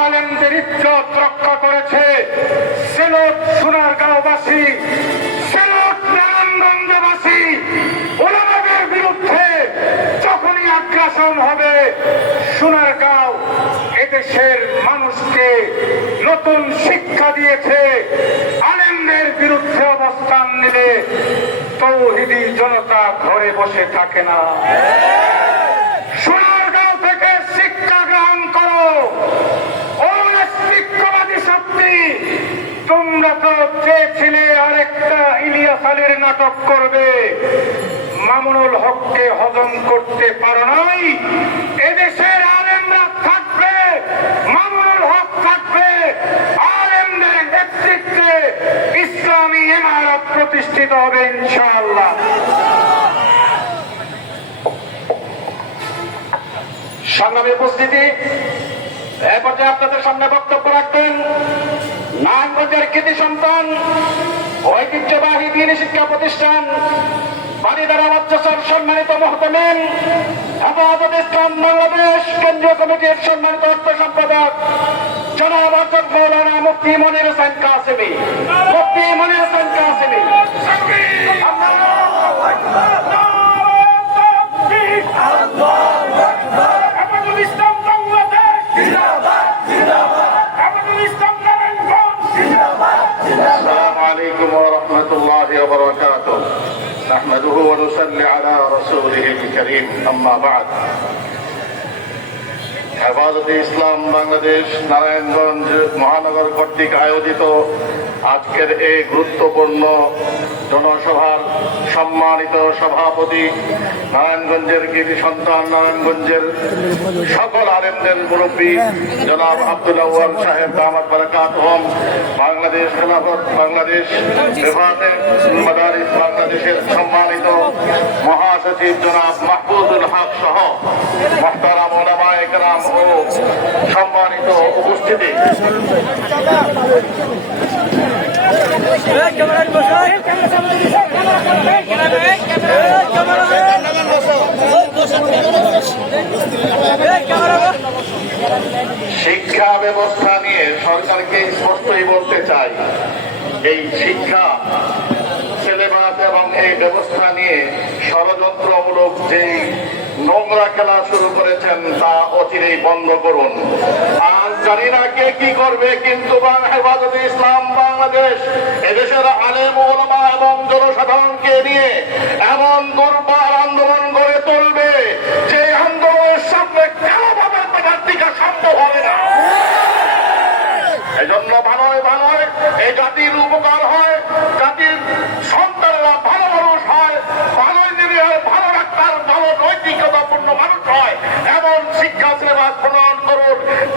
আলেমদের ইজ্জত রক্ষা করেছে। সিলেট সোনারগাঁওবাসী নতুন শিক্ষা দিয়েছে, আলেমদের বিরুদ্ধে অবস্থান নিলে তৌহিদি জনতা ঘরে বসে থাকে না। সোনারগাঁও থেকে শিক্ষা গ্রহণ করো। ও নাস্তিকবাদী শক্তি, তোমরা তো চেয়েছিলে আরেকটা ইলিয়াস আলীর নাটক করবে, মামুনুল হককে হজম করতে পারো নাই। এদেশের আলেমরা থাকবে, মামুনুল হক থাকবে, আলেমদের নেতৃত্বে ইসলামী ইমারত প্রতিষ্ঠিত হবে ইনশাআল্লাহ। সংগ্রামী উপস্থিতি, এ পর্যায়ে আপনাদের সামনে বক্তব্য রাখবেন নারায়ণগঞ্জের কৃতি সন্তান, ঐতিহ্যবাহী দ্বীনি শিক্ষা প্রতিষ্ঠান বারিধারা মাদ্রাসার সম্মানিত মুহতামিম, হেফাজত ইসলাম বাংলাদেশ কেন্দ্রীয় কমিটির সম্মানিত অর্থ সম্পাদক জনাব হযরত মাওলানা মুফতি মনির হোসেন কাসেমী। মুফতি মনির হোসেন কাসেমী। السلام عليكم ورحمة الله وبركاته. نحمده ونصلي على رسوله الكريم. أما بعد. হেফাজতে ইসলাম বাংলাদেশ নারায়ণগঞ্জ মহানগর কর্তৃক আয়োজিত আজকের এই গুরুত্বপূর্ণ জনসভার সম্মানিত সভাপতি, নারায়ণগঞ্জের কৃতি সন্তান, নারায়ণগঞ্জের সকল আলেমদের মুরব্বী জনাব আব্দুল আউয়াল সাহেব দামাত বারাকাতুহুম, বাংলাদেশ খেলাফত বাংলাদেশ হেফাজতে মাদারিস বাংলাদেশের সম্মানিত মহাসচিব জনাব মাহফুজুল হক সহ মুহতারাম উলামায়ে কেরাম ও সম্মানিত উপস্থিতি, শিক্ষা ব্যবস্থা নিয়ে সরকারকে স্পষ্টই বলতে চাই, এই শিক্ষা সিলেবাস এবং এই ব্যবস্থা নিয়ে ষড়যন্ত্রমূলক যেই নোংরা খেলা শুরু করেছেন তা অচিরেই বন্ধ করুন। আর জানি না কে কি করবে, কিন্তু হেফাজতে ইসলাম বাংলাদেশ এদেশের আলেম ওলামা এবং জনসাধারণকে নিয়ে এমন দুর্বার আন্দোলন গড়ে তুলবে যে আন্দোলনের সামনে কোনোভাবে পদার্থিকা সম্ভব হবে না। এজন্য ভালোই ভালোই এই জাতির উপকার হয়, জাতির সন্তানরা ভালো মানুষ হয়, ভালো ইঞ্জিনিয়ার, ভালো ডাক্তার, ভালো নৈতিকতাপূর্ণ মানুষ হয়, এমন শিক্ষা সিলেবাস প্রণয়ন করুন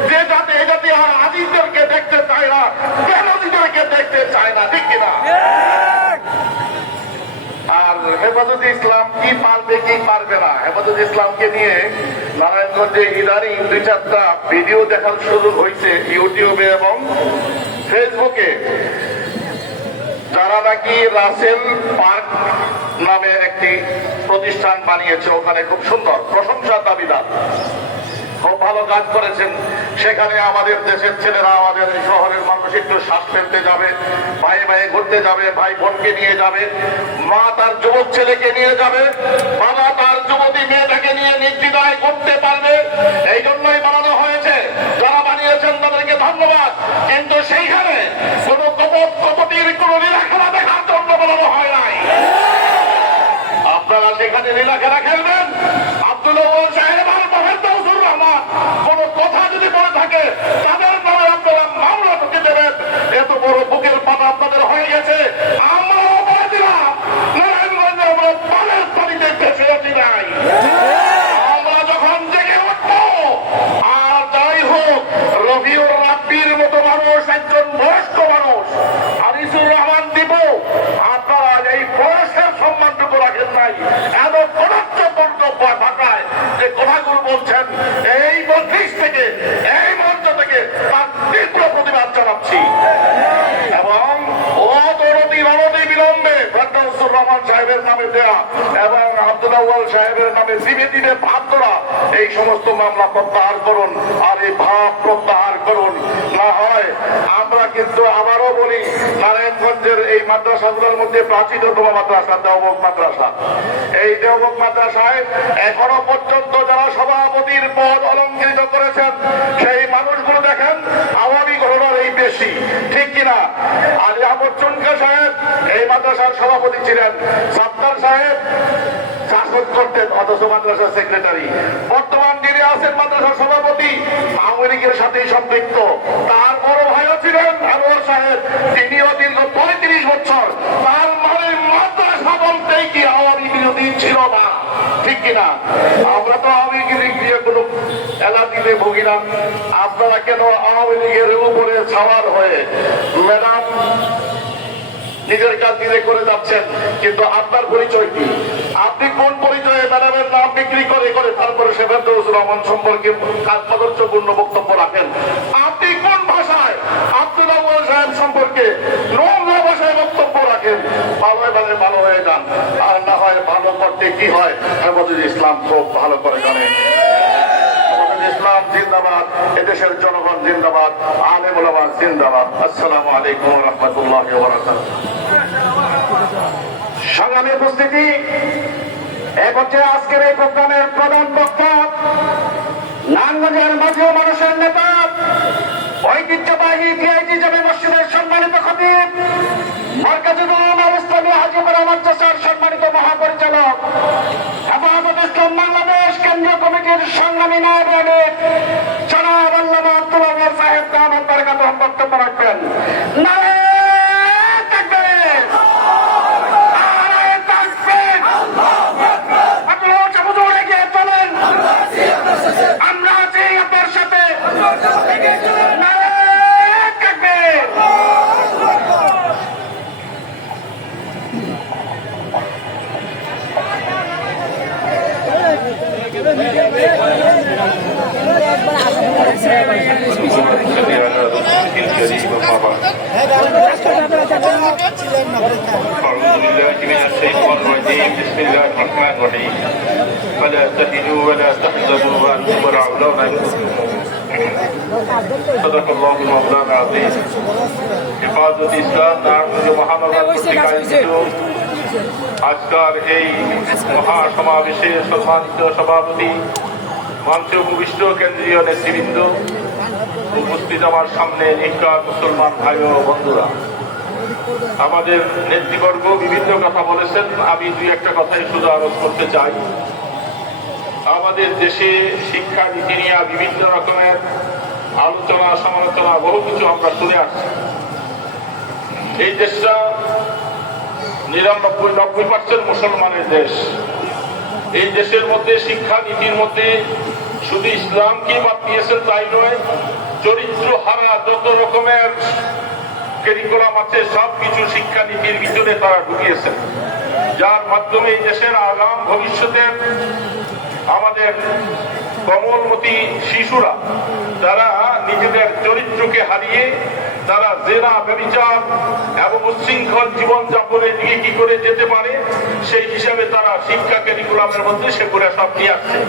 যে জাতি এই জাতি আর আজিজদেরকে দেখতে চায় না, বেনজিদেরকে দেখতে চায় না, ঠিক কিনা? আর হেফাজতে ইসলাম কি পারবে কি পারবে না, হেফাজতে ইসলামকে নিয়ে নারায়ণগঞ্জে ইদানিং 2-4টা ভিডিও দেখার সুযোগ হয়েছে ইউটিউবে এবং ফেসবুকে। যারা নাকি রাসেল পার্ক নামে একটি প্রতিষ্ঠান বানিয়েছে, ওখানে খুব সুন্দর প্রশংসার দাবিদার, খুব ভালো কাজ করেছেন। সেখানে আমাদের দেশের ছেলেরা, আমাদের শহরের মানুষ একটু শ্বাস ফেলতে যাবে, ভাই ভাই ঘুরতে যাবে, ভাই বোনকে নিয়ে যাবে, মা তার যুবক ছেলেকে নিয়ে যাবে, বাবা তার যুবতী মেয়েটাকে নিয়ে নির্দ্বিধায় ঘুরতে পারবে। এই জন্যই বানানো হয়েছে। যারা বানিয়েছেন তাদেরকে ধন্যবাদ, কিন্তু সেইখানে কোন কপটির কোন লীলাখেলা দেখার জন্য বানানো হয় নাই। আপনারা সেখানে লীলাখেলা খেলবেন। আব্দুল আউয়াল সাহেব আর মোহাম্মদুর রহমান কোন কথা যদি বলে থাকে তাদের নামে আপনারা মামলা ঢুকে দেবেন। এত বড় বুকের পাতা আপনাদের হয়ে গেছে। আমরাও বলে দিলাম, নারায়ণগঞ্জে আমরা পানের পানিতে ভেসে আছি নাই। আমরা যখন জেগে উঠবো, আর যাই হোক, রবিউর রাব্বির মতো মানুষ, একজন বয়স্ক মানুষ, আনিসুর রহমান দিব, আপনারা এই বয়সের সম্মানটুকু রাখেন নাই। এমন কটাক্ষপূর্ণ ভাষায় যে কথাগুলো বলছেন, এই মজলিস থেকে, এই মঞ্চ থেকে তার তীব্র প্রতিবাদ জানাচ্ছি। এবং অনতি বিলম্বে ফেরদৌসুর রহমান সাহেবের নামে দেয়া এবং আব্দুল আউয়াল সাহেবের নামে দিবে দিবে ভাব ধরা, এই সমস্ত মামলা প্রত্যাহার করুন। আর এই ভাব প্রত্যাহার করুন, না হয় আমরা কিন্তু আবারও বলি, নারায়ণগঞ্জের এই মাদ্রাসাগুলোর মধ্যে প্রাচীনতম মাদ্রাসা দেওবন্দ মাদ্রাসা। এই দেওবন্দ মাদ্রাসায় এখনো পর্যন্ত যারা সভাপতির পদ অলঙ্কৃত করেছেন, সেই মানুষগুলো দেখেন আওয়ামী ঘটনার এই বেশি, ঠিক কিনা? আলী আহমদ চুনকা সাহেব এই মাদ্রাসার সভাপতি ছিলেন, সত্তার সাহেব শাসন করতেন অথচ মাদ্রাসার সেক্রেটারি। বর্তমান যিনি আছেন মাদ্রাসার সভাপতি আওয়ামী লীগের সাথে সম্পৃক্ত। তার বড় ভাইও ছিলেন আনোয়ার সাহেব, তিনিও দীর্ঘ 35 বছর। তার মানে মাদ্রাসা বলতেই কি আওয়ামী বিরোধী ছিল না, ঠিক কিনা? আমরা তো আওয়ামী লীগ দিয়ে কোনো এলাদিতে ভুগি না। আপনারা কেন আওয়ামী লীগের উপরে ছাওয়ার হয়ে ম্যাডাম নিজের কাজ নিজে করে যাচ্ছেন? কিন্তু আপনার পরিচয় কি? আপনি কোন পরিচয়ে ম্যাডামের নাম বিক্রি করে করে তারপরে সে ফেরদৌসুর রহমান সম্পর্কে সামঞ্জস্যপূর্ণ বক্তব্য রাখেন? আপনি কোন ভাষায় আব্দুল্লাহ সাহেব সম্পর্কে নোংরা ভাষায় বক্তব্য রাখেন? ভালো ভালো ভালো হয়ে যান, আর না হয় ভালো করতে কি হয় হেফাজুল ইসলাম খুব ভালো করে জানে। ইসলাম জিন্দাবাদ, এদেশের জনগণ জিন্দাবাদ, আলেম ওলামা জিন্দাবাদ। আসসালামু আলাইকুম ওয়া রাহমাতুল্লাহি ওয়া বারাকাতুহু। সংগ্রামী উপস্থিতি, এ পর্যায়ে আজকের এই প্রোগ্রামের প্রধান বক্তা নারায়ণগঞ্জের মাঝে মানুষের নেতা, ঐতিহ্যবাহী টিআইটি জামে মসজিদের সম্মানিত খতিব, মার্কাজুল উলুম আল ইসলামী হাজীপুরা মাদ্রাসার সম্মানিত মহাপরিচালক, হেফাজত ইসলাম বাংলাদেশ কেন্দ্রীয় কমিটির সংগ্রামী নায়েব আমির জনাব আল্লামা আব্দুল ওয়াহাব সাহেব দামাত বারাকাতুহুম বক্তব্য রাখবেন। আমরা আছি আপনার সাথে। أعوذ بالله من الشيطان الرجيم بسم الله الرحمن الرحيم فلا تهنوا ولا تحزنوا وأنتم الأعلون إن كنتم مؤمنين صدق الله مولانا العظيم হেফাজত ইসলাম নারায়ণগঞ্জ মহানগর কর্তৃক আয়োজিত আজকের এই মহাসমাবেশে সম্মানিত সভাপতি, মঞ্চে উপবিষ্ট কেন্দ্রীয় নেতৃবৃন্দ, উপস্থিত আমার সামনে নিকার মুসলমান ভাই ও বন্ধুরা, আমাদের নেতৃবর্গ বিভিন্ন কথা বলেছেন, আমি দুই একটা কথাই শুধু আরোপ করতে চাই। আমাদের দেশে শিক্ষা নীতি নিয়ে বিভিন্ন রকমের আলোচনা সমালোচনা বহু কিছু আমরা শুনে আসছি। এই দেশটা 99% মুসলমানের দেশ। এই দেশের মধ্যে শিক্ষা নীতির মধ্যে শুধু ইসলামকে বাদ দিয়েছেন তাই নয়, চরিত্র হারা যত রকমের কারিকুলাম আছে সবকিছু শিক্ষানীতির ভিতরে তারা ঢুকিয়েছেন, যার মাধ্যমে এই দেশের আগাম ভবিষ্যতের আমাদের কমলমতি শিশুরা তারা নিজেদের চরিত্রকে হারিয়ে তারা জেনা, ব্যভিচার এবং উচ্ছৃঙ্খল জীবনযাপনের দিকে কি করে যেতে পারে সেই হিসাবে তারা শিক্ষা কারিকুলামের মধ্যে সেগুলো সব নিয়ে আসছে।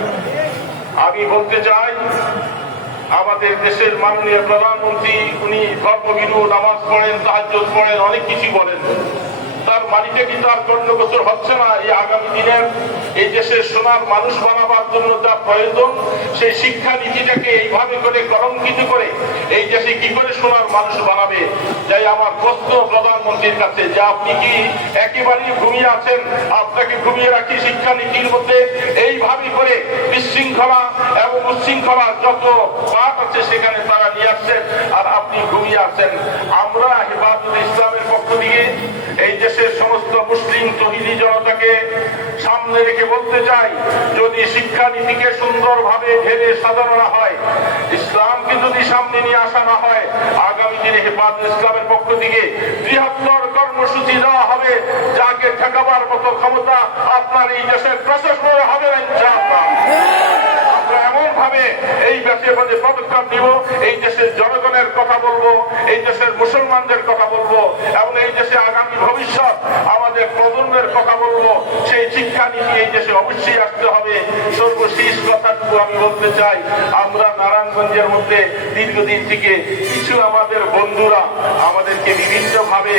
আমি বলতে চাই, আমাদের দেশের মাননীয় প্রধানমন্ত্রী উনি ধর্মভীরু, নামাজ পড়েন, তাহাজ্জুদ পড়েন, অনেক কিছু বলেন। তার মানিটা কি তার কর্ণগোচর হচ্ছে না? এই আগামী দিনের এই দেশের সোনার মানুষ বানাবার জন্য যা প্রয়োজন, সেই শিক্ষা নীতিটাকে এইভাবে করে কলঙ্কিত করে এই দেশে কি করে সোনার মানুষ বানাবে? যাই আমার প্রশ্ন প্রধানমন্ত্রীর কাছে, যে আপনি কি একেবারেই ঘুমিয়ে আছেন? আপনাকে ঘুমিয়ে রাখি শিক্ষা নীতির মধ্যে এইভাবে করে বিশৃঙ্খলা এবং উচ্ছৃঙ্খলার যত পাঠ আছে সেখানে তারা নিয়ে আসছেন, আর আপনি ঘুমিয়ে আছেন। আমরা হেফাজত ইসলামের পক্ষ থেকে এই দেশের সমস্ত মুসলিম তৌহিদি জনতাকে সামনে রেখে বলতে চাই, যদি শিক্ষা নীতিকে সুন্দরভাবে ঢেলে সাজানো না হয়, ইসলামকে যদি সামনে নিয়ে আসা না হয়, আগামী দিনে হেফাজত ইসলামের পক্ষ থেকে বৃহত্তর কর্মসূচি দেওয়া হবে, যাকে ঠেকাবার মতো ক্ষমতা আপনার এই দেশের প্রশাসনের হবে না ইনশাআল্লাহ। আমরা এমন ভাবে এই ব্যাপারে পদক্ষেপ নিব, এই দেশের জনগণের কথা বলবো, এই দেশের মুসলমানদের কথা বলবো, এবং এই দেশে আগামী ভবিষ্যৎ আমাদের প্রজন্মের কথা বলবো। সেই শিক্ষা নীতি এই দেশে অবশ্যই আসতে হবে। সর্বশেষ কথাটুকু আমি বলতে চাই, আমরা নারায়ণগঞ্জের মধ্যে দীর্ঘদিন থেকে কিছু আমাদের বন্ধুরা আমাদেরকে বিভিন্ন ভাবে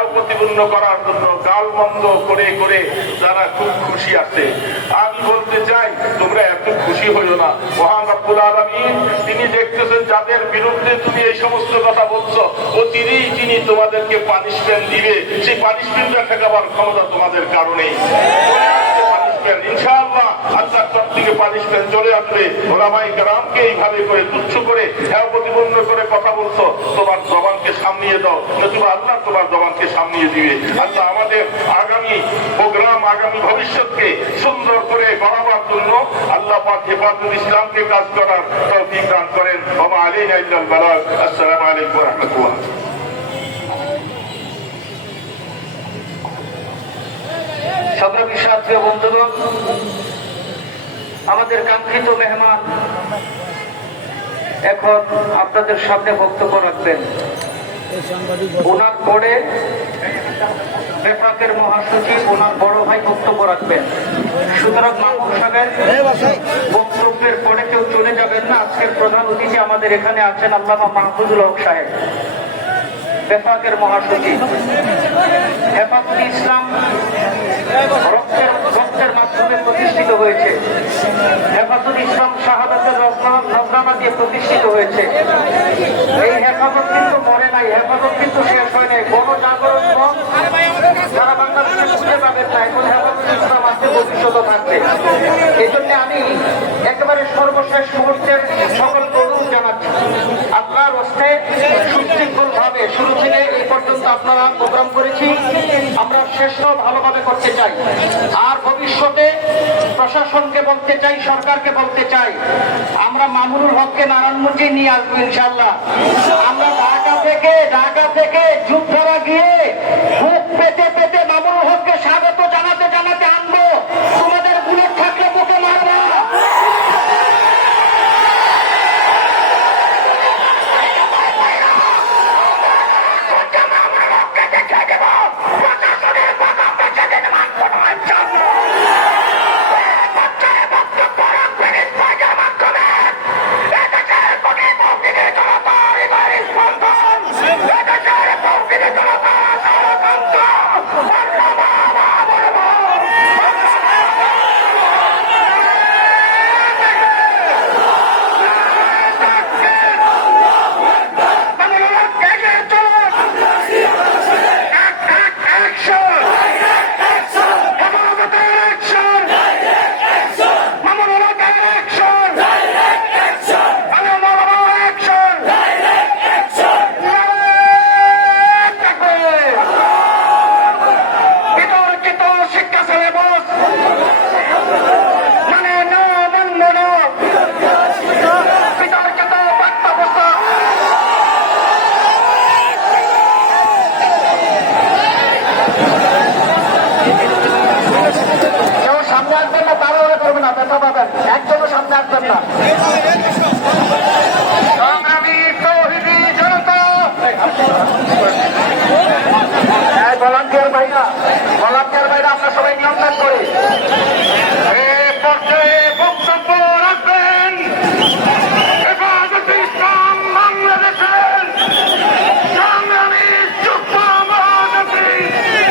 হ্যাঁ প্রতিপূর্ণ করার জন্য গালমন্দ করে করে যারা খুব খুশি আছে। আমি বলতে চাই তোমরা এত খুশি হইও না। মহান রব্বুল আলামিন তিনি দেখতেছেন যাদের বিরুদ্ধে তুমি এই সমস্ত কথা বলছো, অচিরেই তিনি তোমাদেরকে পানিশমেন্ট দিবে। সেই পানিশমেন্টটা ঠেকাবার ক্ষমতা তোমাদের কারণেই। ইনশাআল্লাহ আল্লাহর তরফ থেকে পানিশমেন্ট চলে আসবে। ওলামায়ে কেরামকে এইভাবে করে তুচ্ছ করে হ্যাঁ প্রতিপন্ন করে কথা বলছো, তোমার জবানকে সামলিয়ে দাও, নতুবা আল্লাহ তোমার জবানকে সামলিয়ে দিবে। আল্লাহ আমাদের আগামী প্রোগ্রাম, আগামী ভবিষ্যৎকে সুন্দর করে গড়াবার জন্য আল্লাহ পাক হেফাজতুল ইসলামকে কাজ করার তৌফিক দান করেন। ওয়া মা আলাইনা ইল্লাল বালাগ। আসসালামু আলাইকুম ওয়া রাহমাতুল্লাহ। সংগ্রামী সাথী ও বন্ধুগণ, আমাদের কাঙ্ক্ষিত মেহমান এখন আপনাদের সামনে বক্তব্য রাখবেন। ওনার পরে বেফাকের মহাসচিব, ওনার বড় ভাই বক্তব্য রাখবেন। সুতরাং মামুন সাহেবের বক্তব্যের পরে কেউ চলে যাবেন না। আজকের প্রধান অতিথি আমাদের এখানে আছেন আল্লামা মাহফুজুল হক সাহেব, বেফাকের মহাসচিব। হেফাজতুল ইসলাম রক্তের মাধ্যমে প্রতিষ্ঠিত হয়েছে। হেফাজতুল ইসলাম শাহাদাতের নজরানা দিয়ে প্রতিষ্ঠিত হয়েছে। এই হেফাজত কিন্তু মরে নাই, হেফাজত কিন্তু শেষ হয় নাই। গণজাগরণ মঞ্চ যারা বাংলাদেশে বুঝতে পারবেন না, এখন হেফাজতুল ইসলাম আছে, ভবিষ্যৎ থাকবে। এই জন্য আমি একেবারে সর্বশেষ মুহূর্তের সকল অনুরোধ জানাচ্ছি, আপনার হস্তে সুশৃঙ্খল ভাবে শুরু থেকে এই পর্যন্ত আপনারা প্রোগ্রাম করেছি, আমরা শেষটাও ভালোভাবে করতে চাই। আর ভবিষ্যতে প্রশাসনকে বলতে চাই, সরকারকে বলতে চাই, আমরা মামুনুল হককে নারায়ণগঞ্জে নিয়ে আসবো ইনশাল্লাহ। আমরা ঢাকা থেকে যুদ্ধরা গিয়ে বুক পেতে পেতে মামুনুল হককে স্বাগত জানাতে জানাতে আনবো। তোমাদের বুলেট থাকলে বুকে মারবা। একজনও সামনে আসবেন না। ভলান্টিয়ার ভাইরা আমরা সবাই নিয়ন্ত্রণ করি। বক্তব্য রাখবেন হেফাজতুল ইসলাম বাংলাদেশের সংগ্রামী যুগ্ম মহাসচিব,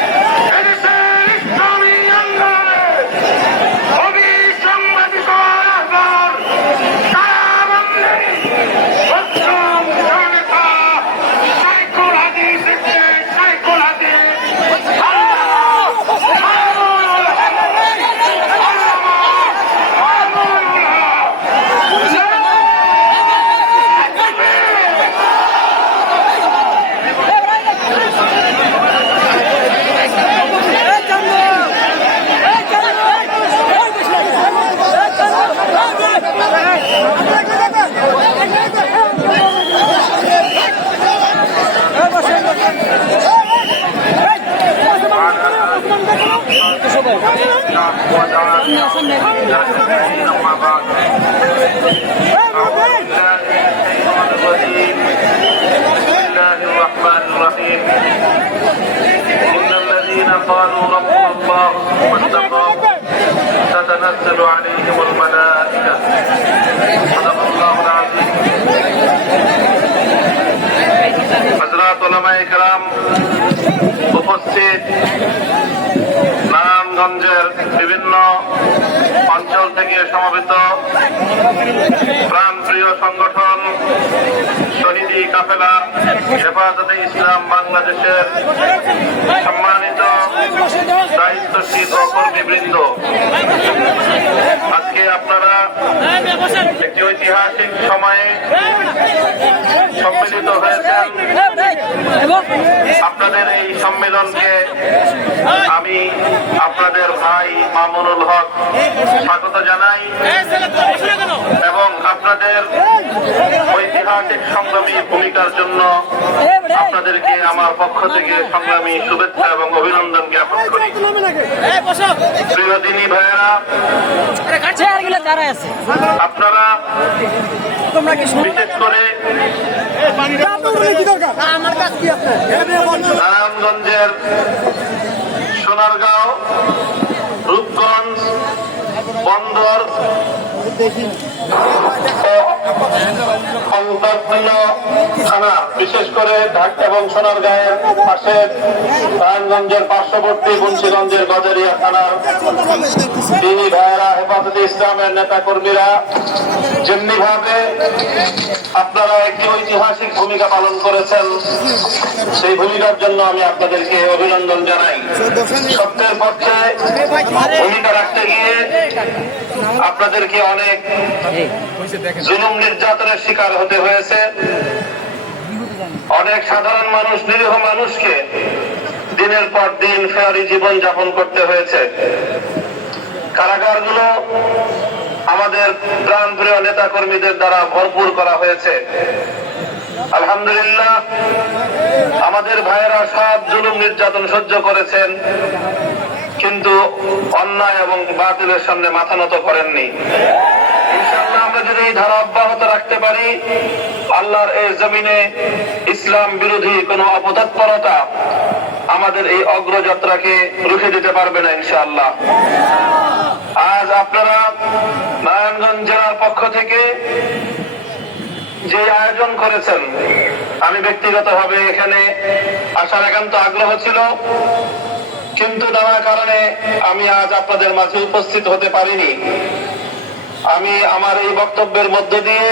এদেশের ইসলামী আন্দোলনের অবিসংবাদিত রাহবার কারাবন্দী প্রথম জনতা সাইকুল হাদিস قالوا ربنا الله ثم استقاموا تتنزل عليهم الملائكة صدق الله العظيم. حضرات علماء کرام উপস্থিত নারায়ণগঞ্জের বিভিন্ন অঞ্চল থেকে সমবেত প্রাণপ্রিয় সংগঠন শহীদি কাফেলা হেফাজতে ইসলাম বাংলাদেশের সম্মানিত দায়িত্বশীল ও কর্মীবৃন্দ, আজকে আপনারা একটি ঐতিহাসিক সময়ে সম্মিলিত হয়েছেন। আপনাদের এই সম্মেলনকে আমি আপনাদের ভাই মামুনুল হক স্বাগত জানাই এবং আপনাদের ঐতিহাসিক সংগ্রামী ভূমিকার জন্য আপনাদেরকে আমার পক্ষ থেকে সংগ্রামী শুভেচ্ছা এবং অভিনন্দন জ্ঞাপন করি। প্রিয় দিনী ভাইয়েরা, আপনারা বিশেষ করে নারায়ণগঞ্জের সোনারগাঁও, রূপগঞ্জ, বন্দর থানা, বিশেষ করে ঢাকা এবং সোনারগাঁয়ের পাশে নারায়ণগঞ্জের পার্শ্ববর্তী মুন্সিগঞ্জের গজারিয়া থানার তিনি ভাইয়েরা, হেফাজতে ইসলামের নেতা কর্মীরা যেমনি ভাবে আপনারা একটি ঐতিহাসিক ভূমিকা পালন করেছেন, সেই ভূমিকার জন্য আমি আপনাদেরকে অভিনন্দন জানাই। সত্যের পক্ষে ভূমিকা রাখতে গিয়ে আপনাদেরকে অনেক জুলুম নির্যাতনের শিকার হতে হয়েছে। অনেক সাধারণ মানুষ, নিরীহ মানুষকে দিনের পর দিন ফেরারি জীবন যাপন করতে হয়েছে। কারাগারগুলো আমাদের প্রাণপ্রিয় নেতা কর্মীদের দ্বারা ভরপুর করা হয়েছে। আলহামদুলিল্লাহ, আমাদের ভাইয়েরা সব জুলুম নির্যাতন সহ্য করেছেন, কিন্তু অন্যায় এবং বাতিলের সামনে মাথা নত করেননি। ইনশাআল্লাহ আমরা যদি এই ধারা অব্যাহত রাখতে পারি, আল্লাহর এই জমিনে ইসলাম বিরোধী কোনো অপতৎপরতা আমাদের এই অগ্রযাত্রাকে রুখে দিতে পারবে না ইনশাআল্লাহ। আজ আপনারা নারায়ণগঞ্জ জেলার পক্ষ থেকে যে আয়োজন করেছেন, আমি ব্যক্তিগতভাবে এখানে আসার একান্ত আগ্রহ ছিল, কিন্তু নানা কারণে আমি আজ আপনাদের মাঝে উপস্থিত হতে পারিনি। আমি আমার এই বক্তব্যের মধ্য দিয়ে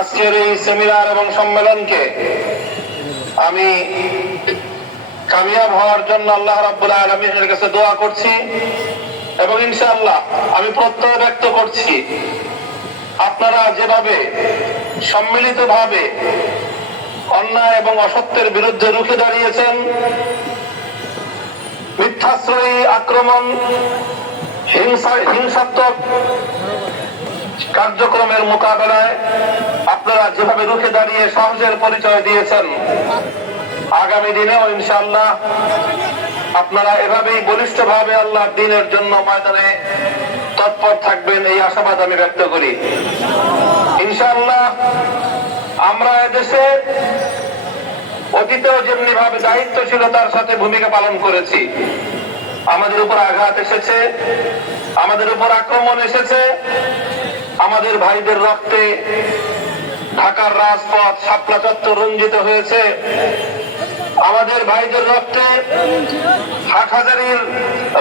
আজকের এই সেমিনার এবং সম্মেলনকে আমি কামিয়াব হওয়ার জন্য আল্লাহ রাব্বুল আলামিনের কাছে দোয়া করছি এবং ইনশাআল্লাহ আমি প্রত্যয় ব্যক্ত করছি, আপনারা যেভাবে সম্মিলিতভাবে অন্যায় এবং অসত্যের বিরুদ্ধে রুখে দাঁড়িয়েছেন, মিথ্যাশ্রয়ী আক্রমণ, হিংসাত্মক কার্যক্রমের মোকাবেলায় আপনারা যেভাবে রুখে দাঁড়িয়ে সাহসের পরিচয় দিয়েছেন, আগামী দিনেও ইনশাআল্লাহ আপনারা এভাবেই বলিষ্ঠভাবে আল্লাহর দ্বীনের জন্য ময়দানে তৎপর থাকবেন, এই আশাবাদ আমি ব্যক্ত করি। ইনশাআল্লাহ আমরা এদেশে অতীতেও যেমনি ভাবে দায়িত্বশীলতার সাথে ভূমিকা পালন করেছি, আমাদের উপর আঘাত এসেছে, আমাদের উপর আক্রমণ এসেছে, আমাদের ভাইদের রক্তে ঢাকার রাজপথ, শাপলা চত্বর রঞ্জিত হয়েছে, আমাদের ভাইদের রক্তে হাটহাজারীর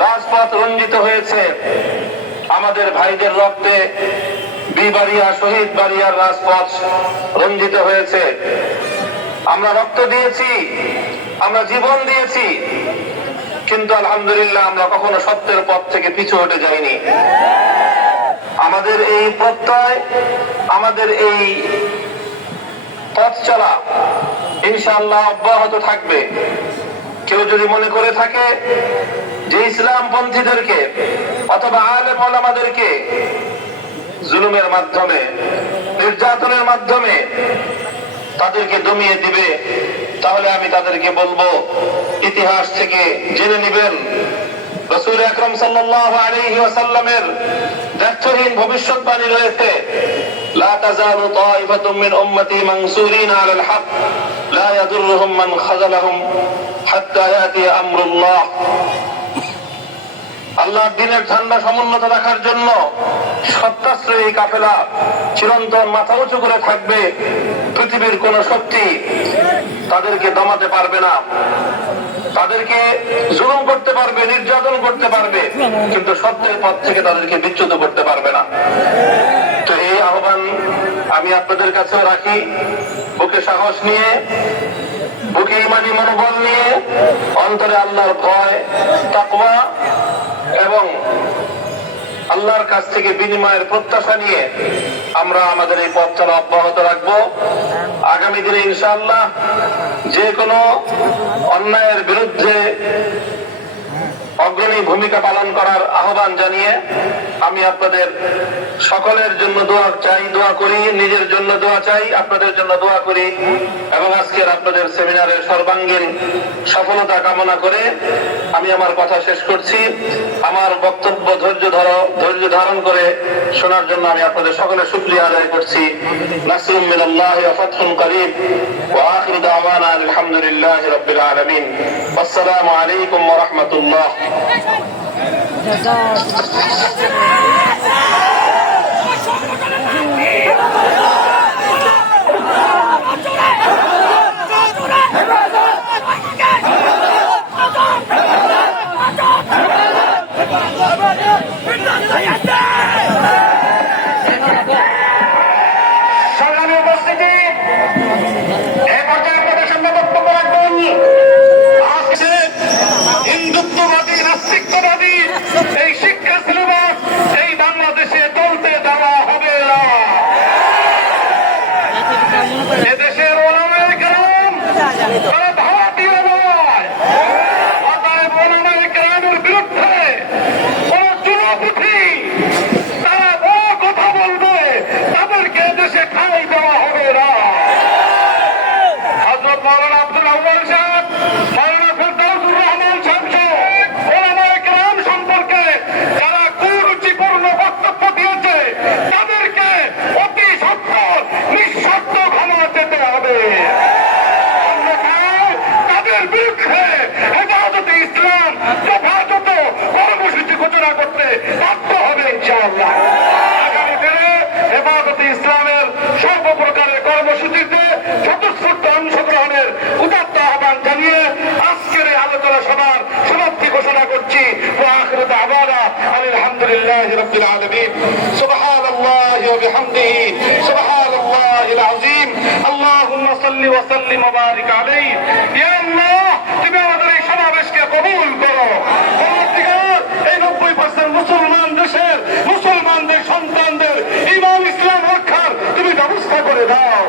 রাজপথ রঞ্জিত হয়েছে, আমাদের ভাইদের রক্তে বিবাড়িয়া, শহীদ বাড়িয়ার রাজপথ রঞ্জিত হয়েছে। আমরা রক্ত দিয়েছি, আমরা জীবন দিয়েছি, কিন্তু আলহামদুলিল্লাহ আমরা কখনো সত্যের পথ থেকে পিছু হটে যাইনি। আমাদের এই প্রত্যয়, আমাদের এই পথ চলা ইনশাআল্লাহ অব্যাহত থাকবে। কেউ যদি মনে করে থাকে যে ইসলাম পন্থীদেরকে অথবা আলেম ওলামাদেরকে জুলুমের মাধ্যমে, নির্যাতনের মাধ্যমে তাদেরকে দমিয়ে দিবে, তাহলে আমি তাদেরকে বলবো ইতিহাস থেকে জেনে নেবেন রাসূল আকরাম সাল্লাল্লাহু আলাইহি ওয়াসাল্লামের দ্ব্যর্থহীন ভবিষ্যৎবাণী রয়েছে, লা তাযালু তাইফাতুম মিন উম্মতি মানসুরিন আলাল হক লা ইয়াদুররুহুম মান খাযালাহুম হাত্তা ইয়াতি আমরুল্লাহ। আল্লাহর দ্বীনের ঝান্ডা সমুন্নত রাখার জন্য সত্যাশ্রয়ী কাফেলা চিরন্তন মাথা উঁচু করে থাকবে। পৃথিবীর কোন শক্তি তাদেরকে দমাতে পারবে না। তাদেরকে জুলুম করতে পারবে, নির্যাতন করতে পারবে, কিন্তু সত্যের পথ থেকে তাদেরকে বিচ্যুত করতে পারবে না। তো এই আহ্বান আমি আপনাদের কাছেও রাখি। বুকে সাহস নিয়ে, বুকে ইমানি মনোবল নিয়ে, অন্তরে আল্লাহর ভয়, তাকওয়া এবং আল্লাহর কাছ থেকে বিনিময়ের প্রত্যাশা নিয়ে আমরা আমাদের এই পথ চলা অব্যাহত রাখবো। আগামী দিনে ইনশাআল্লাহ যে কোনো অন্যায়ের বিরুদ্ধে অগ্রণী ভূমিকা পালন করার আহ্বান জানিয়ে আমি আপনাদের সকলের জন্য দোয়া চাই, দোয়া করি, নিজের জন্য দোয়া চাই, আপনাদের জন্য দোয়া করি এবং আজকের আপনাদের সেমিনারের সর্বাঙ্গীন সফলতা কামনা করে আমি আমার কথা শেষ করছি। আমার বক্তব্য ধৈর্য ধারণ করে শোনার জন্য আমি আপনাদের সকলের শুকরিয়া আদায় করছি। নাসরুম মিনাল্লাহি ওয়া ফাতহুন করিব ওয়া আখিরু দাওয়ানা আলহামদুলিল্লাহি রাব্বিল আলামিন। আসসালামু আলাইকুম ওয়া রাহমাতুল্লাহ। সংগ্রামী উপস্থিতি, এই পর্যায়ে আপনাদের সামনে বক্তব্য রাখবেন হিন্দুত্ববাদী, নাস্তিকতাবাদী এই শিক্ষা সিলেবাস এই বাংলাদেশে চলতে দেওয়া হবে না। এদেশের ওলামায়ে কেরাম তারা ভারতীয় নয়। অতএব ওলামায়ে কেরামের বিরুদ্ধে কোন যুবপুঁথি তারা বড় কথা বলবে, তাদেরকে এদেশে ঠাঁই দেওয়া হবে না। হযরত মাওলানা আব্দুল আউয়াল সাহেব, মাওলানা ফেরদাউসুর রহমান সাহেব সহ ওলামায়ে কেরাম সম্পর্কে যারা কুরুচিপূর্ণ বক্তব্য দিয়েছে তাদেরকে অতি সত্বর নিঃশর্ত ক্ষমা যেতে হবে। অন্যথায় তাদের বিরুদ্ধে হেফাজতে ইসলাম যথাযথ কর্মসূচি ঘোষণা করতে বাধ্য হবে ইনশাআল্লাহ। আগামী দিনে হেফাজতে ইসলামের সর্বপ্রকারের কর্মসূচিতে স্বতঃস্ফূর্ত অংশগ্রহণের উদাত্ত আহ্বান জানিয়ে আজকের এই আলোচনা সভার সমাপ্তি ঘোষণা করছি। ওয়া আখিরু দাওয়ানা আলহামদুলিল্লাহি রাব্বিল আলামিন। সুবহানাল্লাহি ওয়া বিহামদিহি সুবহানাল্লাহিল আযীম। আল্লাহুম্মা সাল্লি ওয়া সাল্লিম ওয়া বারিক আলাইহি। ইয়া আল্লাহ, তুমি আমাদের এই সমাবেশকে কবুল করো। পরবর্তীকাল এই 90% মুসলমান দেশের মুসলমানদের সন্তানদের ঈমান ইসলাম রক্ষার তুমি ব্যবস্থা করে দাও।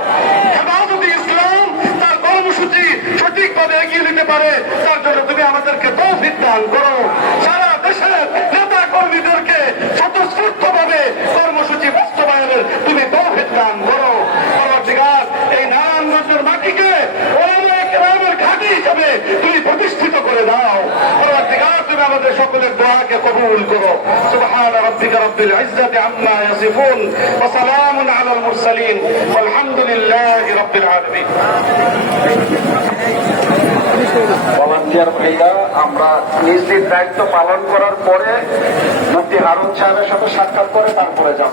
হেফাজতে ইসলাম তার কর্মসূচি সঠিকভাবে এগিয়ে নিতে পারে, তার জন্য তুমি আমাদেরকে তৌফিক দান করো। সারা দেশের নেতা কর্মীদেরকে স্বতঃস্ফূর্তভাবে কর্মসূচি বাস্তবায়নের তুমি তৌফিক দান করো। পরবর্তীকাল এই নারায়ণগঞ্জের মাটিকে ওলামায়ে কেরামের ঘাঁটি হিসেবে তুমি প্রতিষ্ঠিত করে দাও। পরবর্তীকাল তুমি আমাদের সকলের দোয়াকে কবুল করো। সুবহান রাব্বিকা রাব্বিল ইজ্জাতি আম্মা ইয়াসিফুন ওয়া সালামুন আলাল মুরসালিন ওয়ালহামদুলিল্লাহি রাব্বিল আলামিন। ভলান্টিয়ার ভাইরা, আমরা নিজ নিজ দায়িত্ব পালন করার পরে মুফতি হারুন সাহেবের সাথে সাক্ষাৎ করে তারপরে যাব।